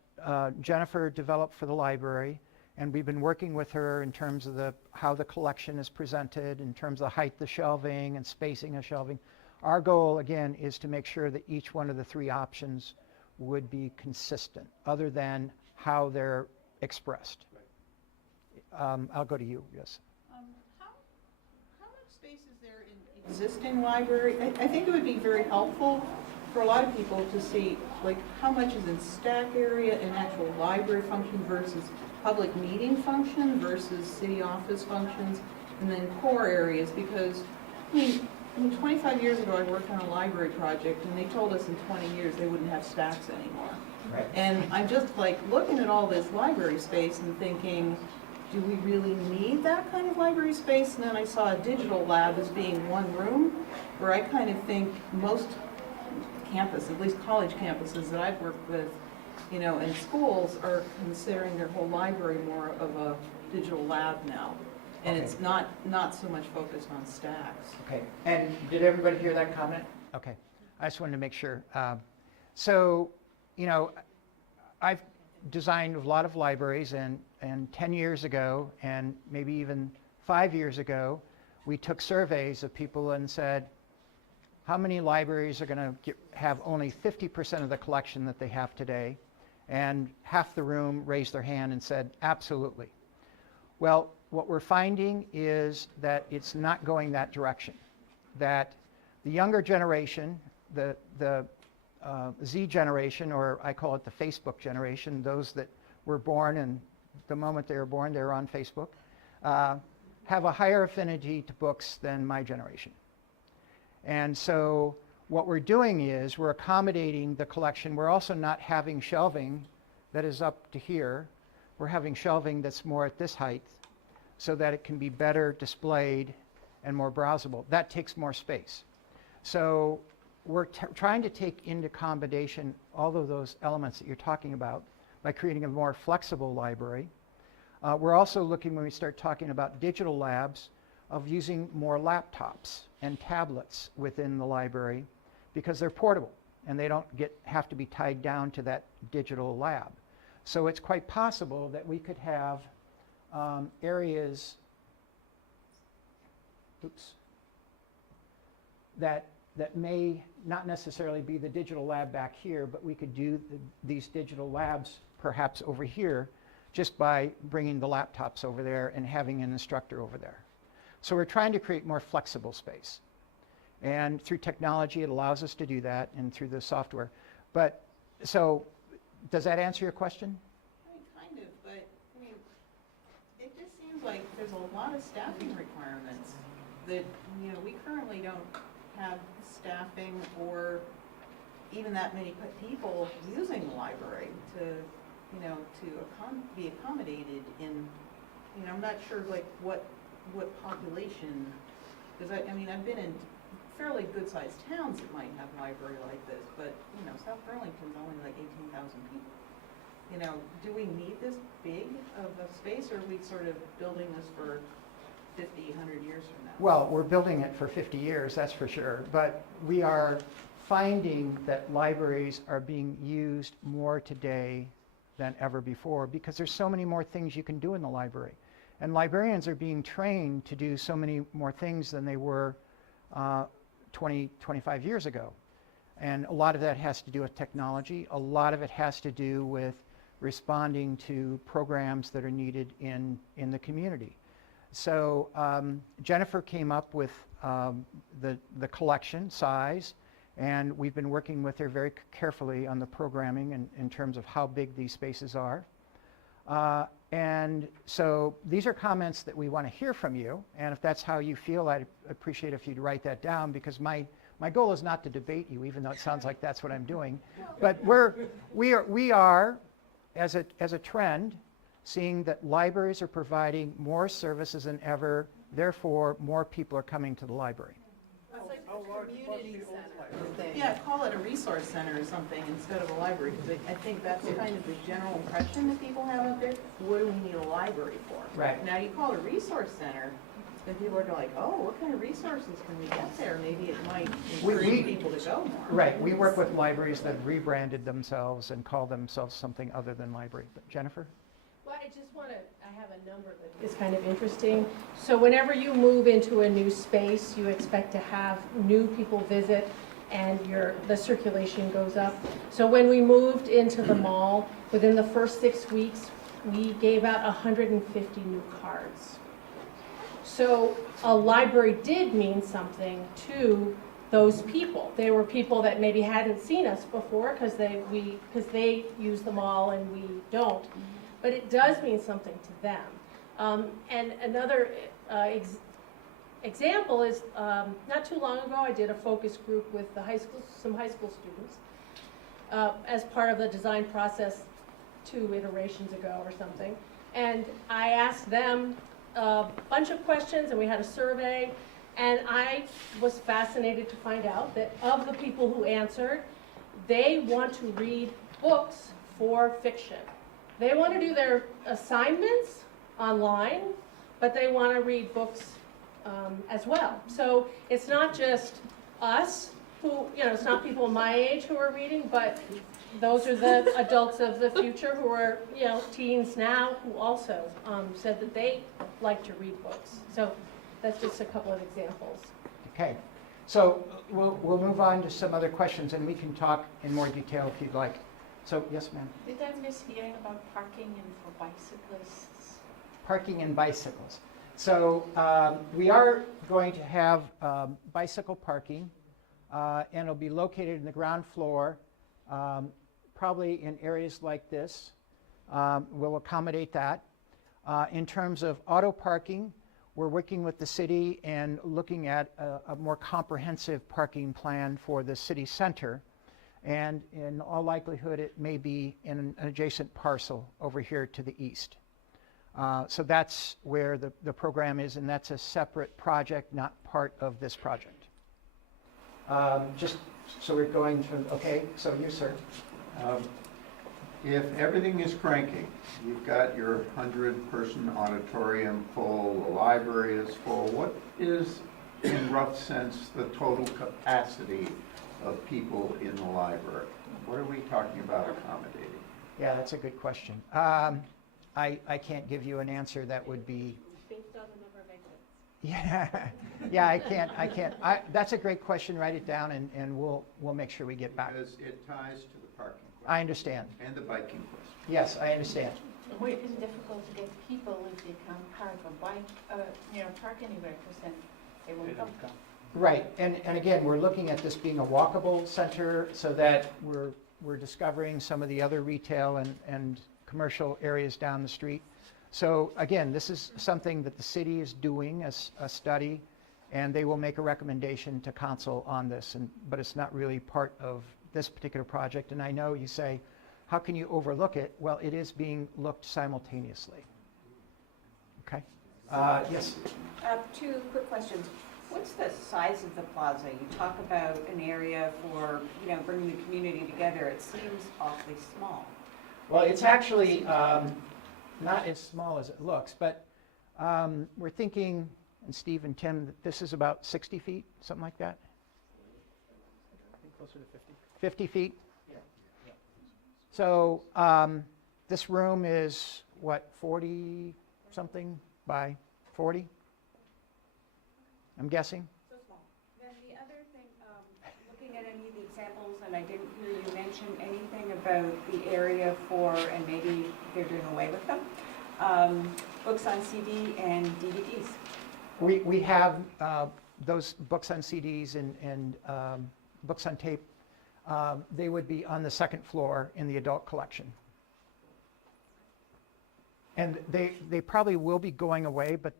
Jennifer developed for the library, and we've been working with her in terms of how the collection is presented, in terms of the height of the shelving and spacing of shelving. Our goal, again, is to make sure that each one of the three options would be consistent, other than how they're expressed. I'll go to you, yes. How much space is there in existing library? I think it would be very helpful for a lot of people to see, like, how much is in stack area and actual library function versus public meeting function versus city office functions, and then core areas, because, I mean, 25 years ago, I worked on a library project, and they told us in 20 years they wouldn't have stacks anymore. Right. And I'm just like looking at all this library space and thinking, do we really need that kind of library space? And then I saw a digital lab as being one room, where I kind of think most campus, at least college campuses that I've worked with, and schools are considering their whole library more of a digital lab now. And Okay. it's not so much focused on stacks. Okay, and did everybody hear that comment? Okay, I just wanted to make sure. So, I've designed a lot of libraries, and 10 years ago, and maybe even 5 years ago, we took surveys of people and said, how many libraries are going to have only 50% of the collection that they have today? And half the room raised their hand and said, absolutely. Well, what we're finding is that it's not going that direction. That the younger generation, the Z generation, or I call it the Facebook generation, those that were born and the moment they were born, they were on Facebook, have a higher affinity to books than my generation. And so what we're doing is we're accommodating the collection. We're also not having shelving that is up to here. We're having shelving that's more at this height so that it can be better displayed and more browsable. That takes more space. So we're trying to take into accommodation all of those elements that you're talking about by creating a more flexible library. We're also looking, when we start talking about digital labs, of using more laptops and tablets within the library because they're portable and they don't have to be tied down to that digital lab. So it's quite possible that we could have areas that may not necessarily be the digital lab back here, but we could do these digital labs perhaps over here just by bringing the laptops over there and having an instructor over there. So we're trying to create more flexible space. And through technology, it allows us to do that, and through the software. But, so, does that answer your question? I mean, kind of, but, I mean, it just seems like there's a lot of staffing requirements that, you know, we currently don't have staffing or even that many people using the library to, you know, to be accommodated in, you know, I'm not sure like what population, because I mean, I've been in fairly good-sized towns that might have a library like this, but, you know, South Burlington's only like 18,000 people. You know, do we need this big of a space, or are we sort of building this for 50, 100 years from now? Well, we're building it for 50 years, that's for sure. But we are finding that libraries are being used more today than ever before because there's so many more things you can do in the library. And librarians are being trained to do so many more things than they were 20, 25 years ago. And a lot of that has to do with technology. A lot of it has to do with responding to programs that are needed in the community. So Jennifer came up with the collection size, and we've been working with her very carefully on the programming in terms of how big these spaces are. And so these are comments that we want to hear from you, and if that's how you feel, I'd appreciate if you'd write that down, because my goal is not to debate you, even though it sounds like that's what I'm doing. But we are as a trend, seeing that libraries are providing more services than ever, therefore more people are coming to the library. It's like a community center. Yeah, call it a resource center or something instead of a library, because I think that's kind of the general impression that people have out there. What do we need a library for? Right. Now, you call it a resource center, then people are like, oh, what kind of resources can we get there? Maybe it might encourage people to go more. Right, we work with libraries that rebranded themselves and call themselves something other than library. But Jennifer? Well, I just want to, I have a number that is kind of interesting. So whenever you move into a new space, you expect to have new people visit and the circulation goes up. So when we moved into the mall, within the first 6 weeks, we gave out 150 new cards. So a library did mean something to those people. They were people that maybe hadn't seen us before because they use the mall and we don't. But it does mean something to them. And another example is, not too long ago, I did a focus group with some high school students as part of the design process 2 iterations ago or something. And I asked them a bunch of questions, and we had a survey, and I was fascinated to find out that of the people who answered, they want to read books for fiction. They want to do their assignments online, but they want to read books as well. So it's not just us who, it's not people my age who are reading, but those are the adults of the future who are, teens now, who also said that they like to read books. So that's just a couple of examples. Okay, so we'll move on to some other questions, and we can talk in more detail if you'd like. So, yes, ma'am. Did I miss hearing about parking and for bicyclists? Parking and bicycles. So we are going to have bicycle parking, and it'll be located in the ground floor, probably in areas like this. We'll accommodate that. In terms of auto parking, we're working with the city and looking at a more comprehensive parking plan for the city center. And in all likelihood, it may be in an adjacent parcel over here to the east. So that's where the program is, and that's a separate project, not part of this project. Just so we're going to, okay, so you, sir. If everything is cranking, you've got your 100-person auditorium full, the library is full, what is, in rough sense, the total capacity of people in the library? What are we talking about accommodating? Yeah, that's a good question. I can't give you an answer that would be... Space doesn't ever make sense. Yeah, I can't. That's a great question. Write it down, and we'll make sure we get back. Because it ties to the parking question. I understand. And the biking question. Yes, I understand. Would it be difficult to get people if they can't park a bike, park anywhere, because then they won't come? Right, and again, we're looking at this being a walkable center so that we're discovering some of the other retail and commercial areas down the street. So again, this is something that the city is doing as a study, and they will make a recommendation to council on this, but it's not really part of this particular project. And I know you say, how can you overlook it? Well, it is being looked simultaneously. Okay? Yes? Two quick questions. What's the size of the plaza? You talk about an area for, bringing the community together. It seems awfully small. Well, it's actually not as small as it looks, but we're thinking, and Steve and Tim, that this is about 60 feet, something like that? I think closer to 50. 50 feet? So this room is, what, 40 something by 40? I'm guessing? So small. Then the other thing, looking at any of the examples, and I didn't hear you mention anything about the area for, and maybe they're doing away with them, books on CD and DVDs. We have those books on CDs and books on tape. They would be on the second floor in the adult collection. And they probably will be going away, but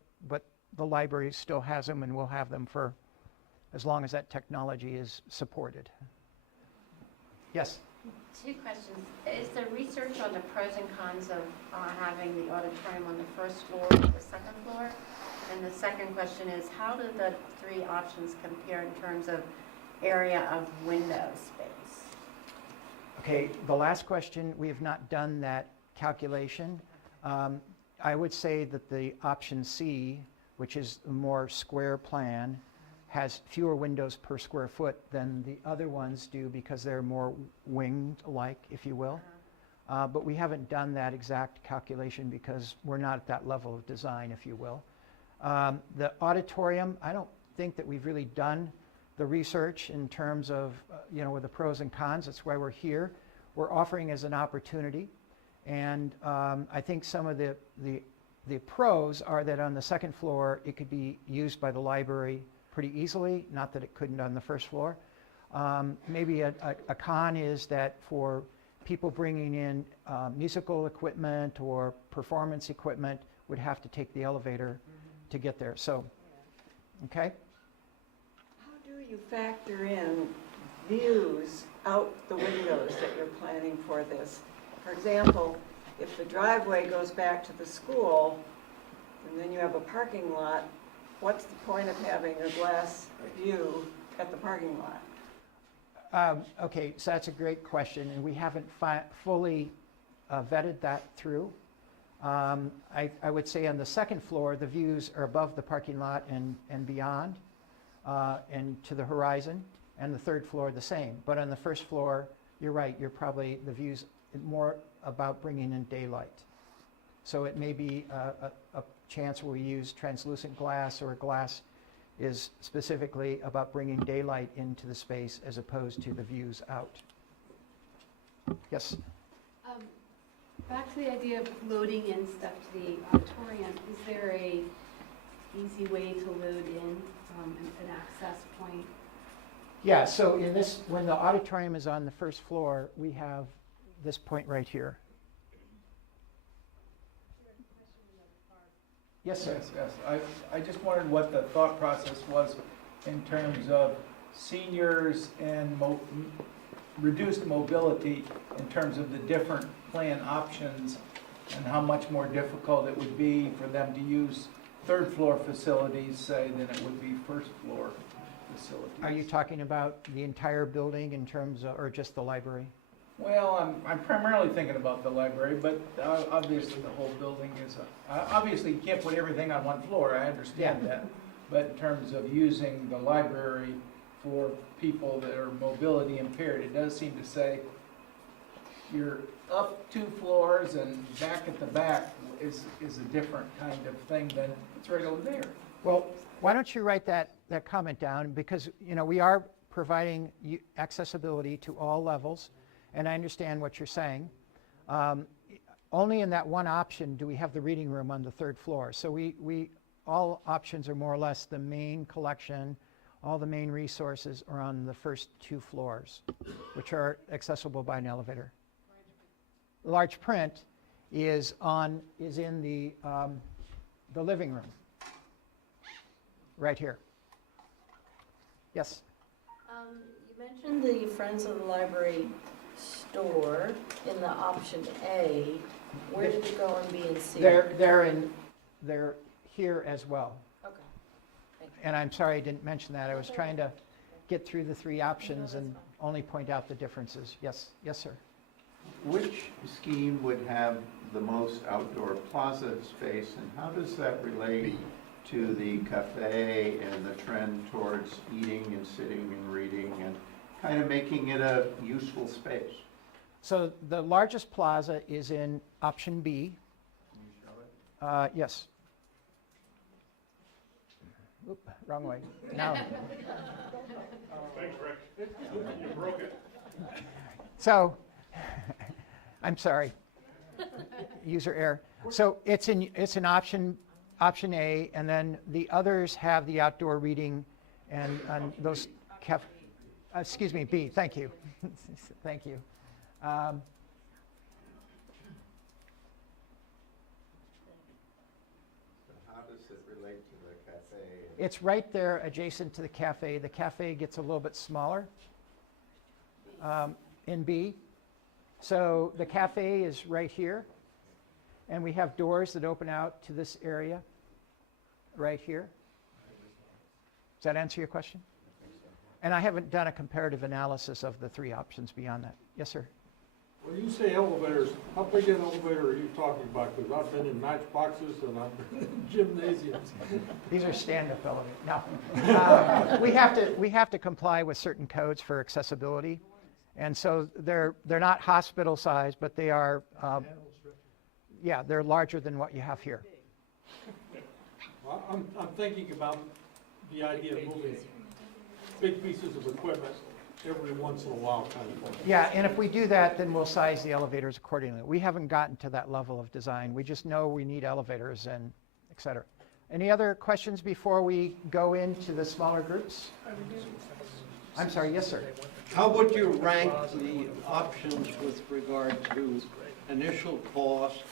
the library still has them and will have them for as long as that technology is supported. Yes? Two questions. Is there research on the pros and cons of having the auditorium on the first floor or the second floor? And the second question is, how do the three options compare in terms of area of window space? Okay, the last question, we have not done that calculation. I would say that the option C, which is a more square plan, has fewer windows per square foot than the other ones do because they're more winged-like, if you will. But we haven't done that exact calculation because we're not at that level of design, if you will. The auditorium, I don't think that we've really done the research in terms of, with the pros and cons. That's why we're here. We're offering as an opportunity. And I think some of the pros are that on the second floor, it could be used by the library pretty easily, not that it couldn't on the first floor. Maybe a con is that for people bringing in musical equipment or performance equipment would have to take the elevator to get there. So, okay? How do you factor in views out the windows that you're planning for this? For example, if the driveway goes back to the school and then you have a parking lot, what's the point of having a glass view at the parking lot? Okay, so that's a great question, and we haven't fully vetted that through. I would say on the second floor, the views are above the parking lot and beyond, and to the horizon, and the third floor the same. But on the first floor, you're right, the views more about bringing in daylight. So it may be a chance where we use translucent glass, or glass is specifically about bringing daylight into the space as opposed to the views out. Yes? Back to the idea of loading in stuff to the auditorium, is there a easy way to load in an access point? Yeah, so in this, when the auditorium is on the first floor, we have this point right here. Yes, sir. Yes. I just wondered what the thought process was in terms of seniors and reduced mobility in terms of the different plan options, and how much more difficult it would be for them to use third floor facilities, say, than it would be first floor facilities. Are you talking about the entire building in terms of, or just the library? Well, I'm primarily thinking about the library, but obviously the whole building is, obviously you can't put everything on one floor, I understand that. But in terms of using the library for people that are mobility impaired, it does seem to say you're up 2 floors and back at the back is a different kind of thing than it's right over there. Well, why don't you write that comment down, because we are providing accessibility to all levels, and I understand what you're saying. only in that one option do we have the reading room on the 3rd floor. So all options are more or less the main collection. All the main resources are on the first 2 floors, which are accessible by an elevator. Large print is in the living room, right here. Yes. You mentioned the Friends of the Library store in the option A. Where did it go in B and C? They're here as well. Okay. Thank you. And I'm sorry I didn't mention that. I was trying to get through the 3 options and only point out the differences. Yes, sir. Which scheme would have the most outdoor plaza space, and how does that relate to the cafe and the trend towards eating and sitting and reading and kind of making it a useful space? So the largest plaza is in option B. Can you show it? Yes. Oop, wrong way. No. Thanks, Rick. You broke it. So, I'm sorry. User error. So it's an option A, and then the others have the outdoor reading and those excuse me, B. Thank you. Thank you. How does it relate to the cafe? It's right there adjacent to the cafe. The cafe gets a little bit smaller in B. So the cafe is right here, and we have doors that open out to this area right here. Does that answer your question? And I haven't done a comparative analysis of the 3 options beyond that. Yes, sir. When you say elevators, how big an elevator are you talking about? Because I've been in matchboxes and I've been in gymnasiums. These are stand-up elevators. No. We have to comply with certain codes for accessibility. And so they're not hospital size, but they are, yeah, they're larger than what you have here. Well, I'm thinking about the idea of moving big pieces of equipment every once in a while kind of thing. Yeah, and if we do that, then we'll size the elevators accordingly. We haven't gotten to that level of design. We just know we need elevators and et cetera. Any other questions before we go into the smaller groups? I'm sorry, yes, sir. How would you rank the options with regard to initial cost,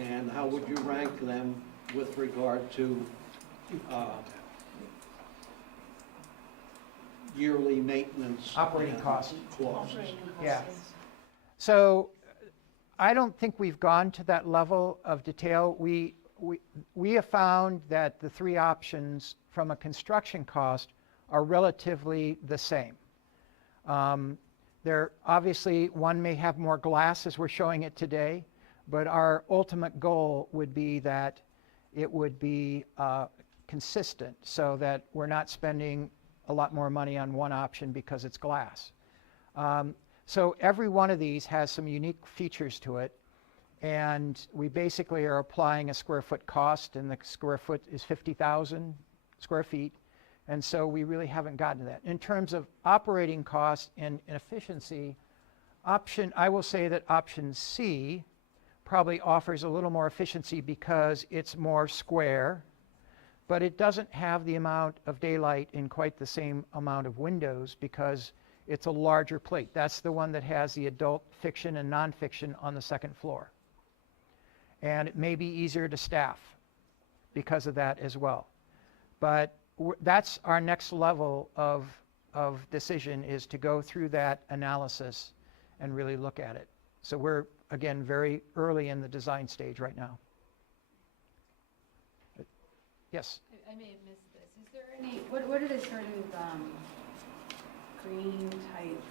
and how would you rank them with regard to yearly maintenance? Operating cost. Costs. Yeah. So I don't think we've gone to that level of detail. We have found that the 3 options from a construction cost are relatively the same. There obviously one may have more glass as we're showing it today, but our ultimate goal would be that it would be consistent so that we're not spending a lot more money on one option because it's glass. So every one of these has some unique features to it, and we basically are applying a square foot cost, and the square foot is 50,000 square feet. And so we really haven't gotten to that. In terms of operating cost and efficiency, I will say that option C probably offers a little more efficiency because it's more square, but it doesn't have the amount of daylight in quite the same amount of windows because it's a larger plate. That's the one that has the adult fiction and nonfiction on the 2nd floor. And it may be easier to staff because of that as well. But that's our next level of decision, is to go through that analysis and really look at it. So we're, again, very early in the design stage right now. Yes? I may have missed this. Is there any, what are the sort of green type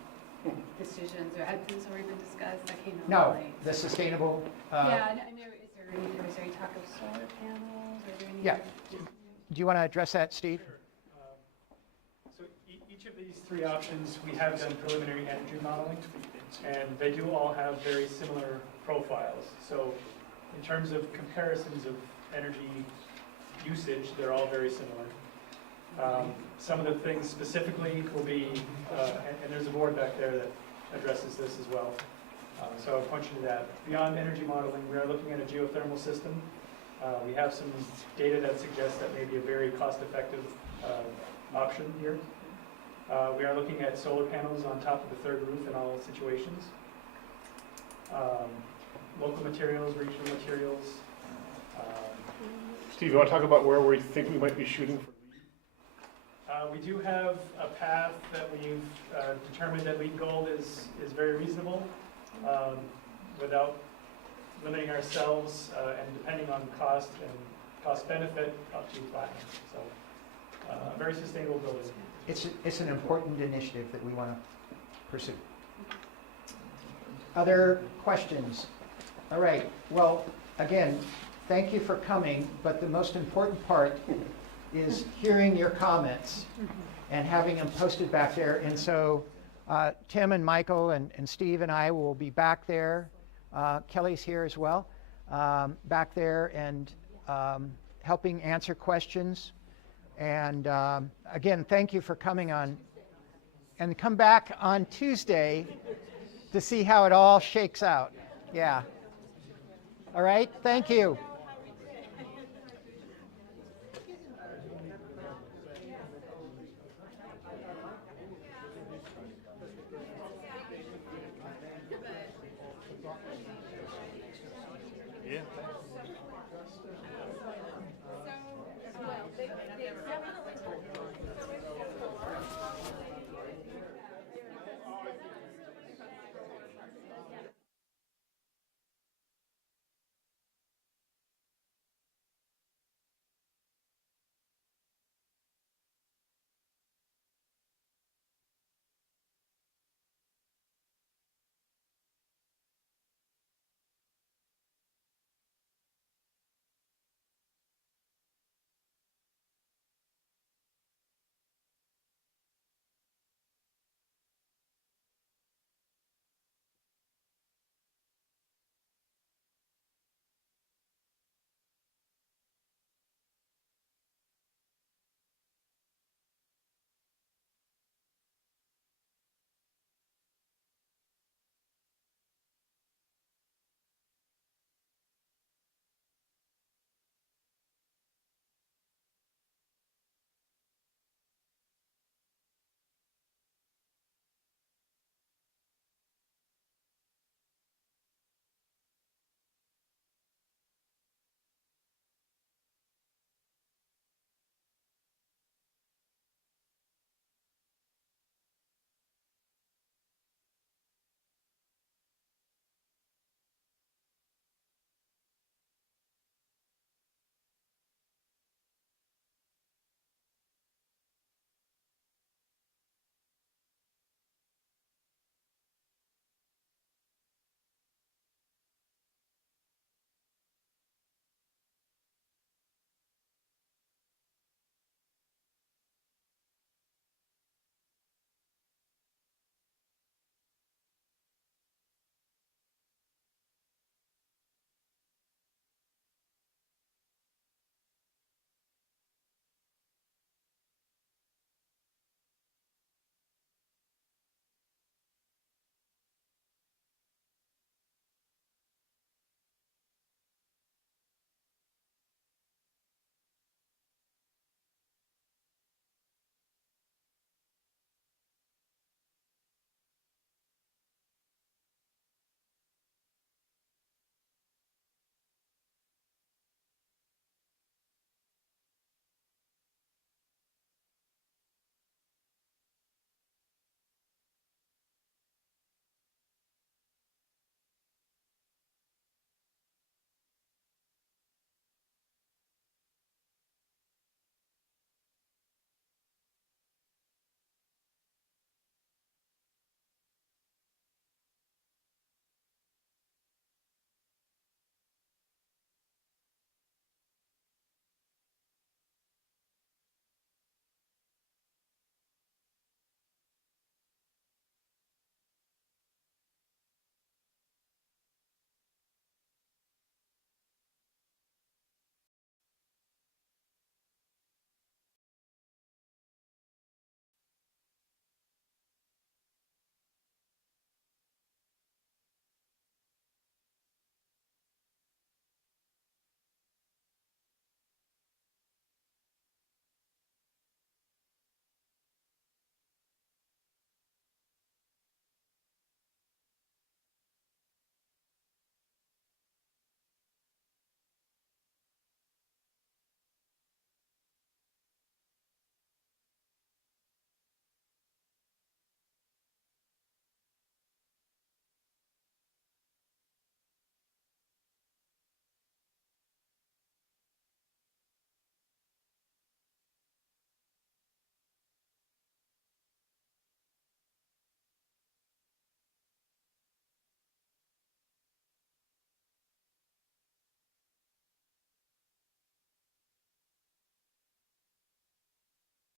decisions, or have things already been discussed? I came in No, late. the sustainable. Yeah, I know, is there any talk of solar panels? Are there any? Yeah. Do you want to address that, Steve? So each of these 3 options, we have done preliminary energy modeling, and they do all have very similar profiles. So in terms of comparisons of energy usage, they're all very similar. Some of the things specifically will be, and there's a board back there that addresses this as well. So I'll point you to that. Beyond energy modeling, we are looking at a geothermal system. We have some data that suggests that may be a very cost-effective option here. We are looking at solar panels on top of the third roof in all situations. Local materials, regional materials. Steve, you want to talk about where we think we might be shooting for? We do have a path that we've determined that LEED Gold is very reasonable without limiting ourselves and depending on cost and cost benefit up to platinum. So a very sustainable building. It's an important initiative that we want to pursue. Other questions? All right, well, again, thank you for coming, but the most important part is hearing your comments and having them posted back there. And so Tim and Michael and Steve and I will be back there. Kelly's here as well, back there and helping answer questions. And again, thank you for coming on. And come back on Tuesday to see how it all shakes out. Yeah. All right, thank you. Yeah.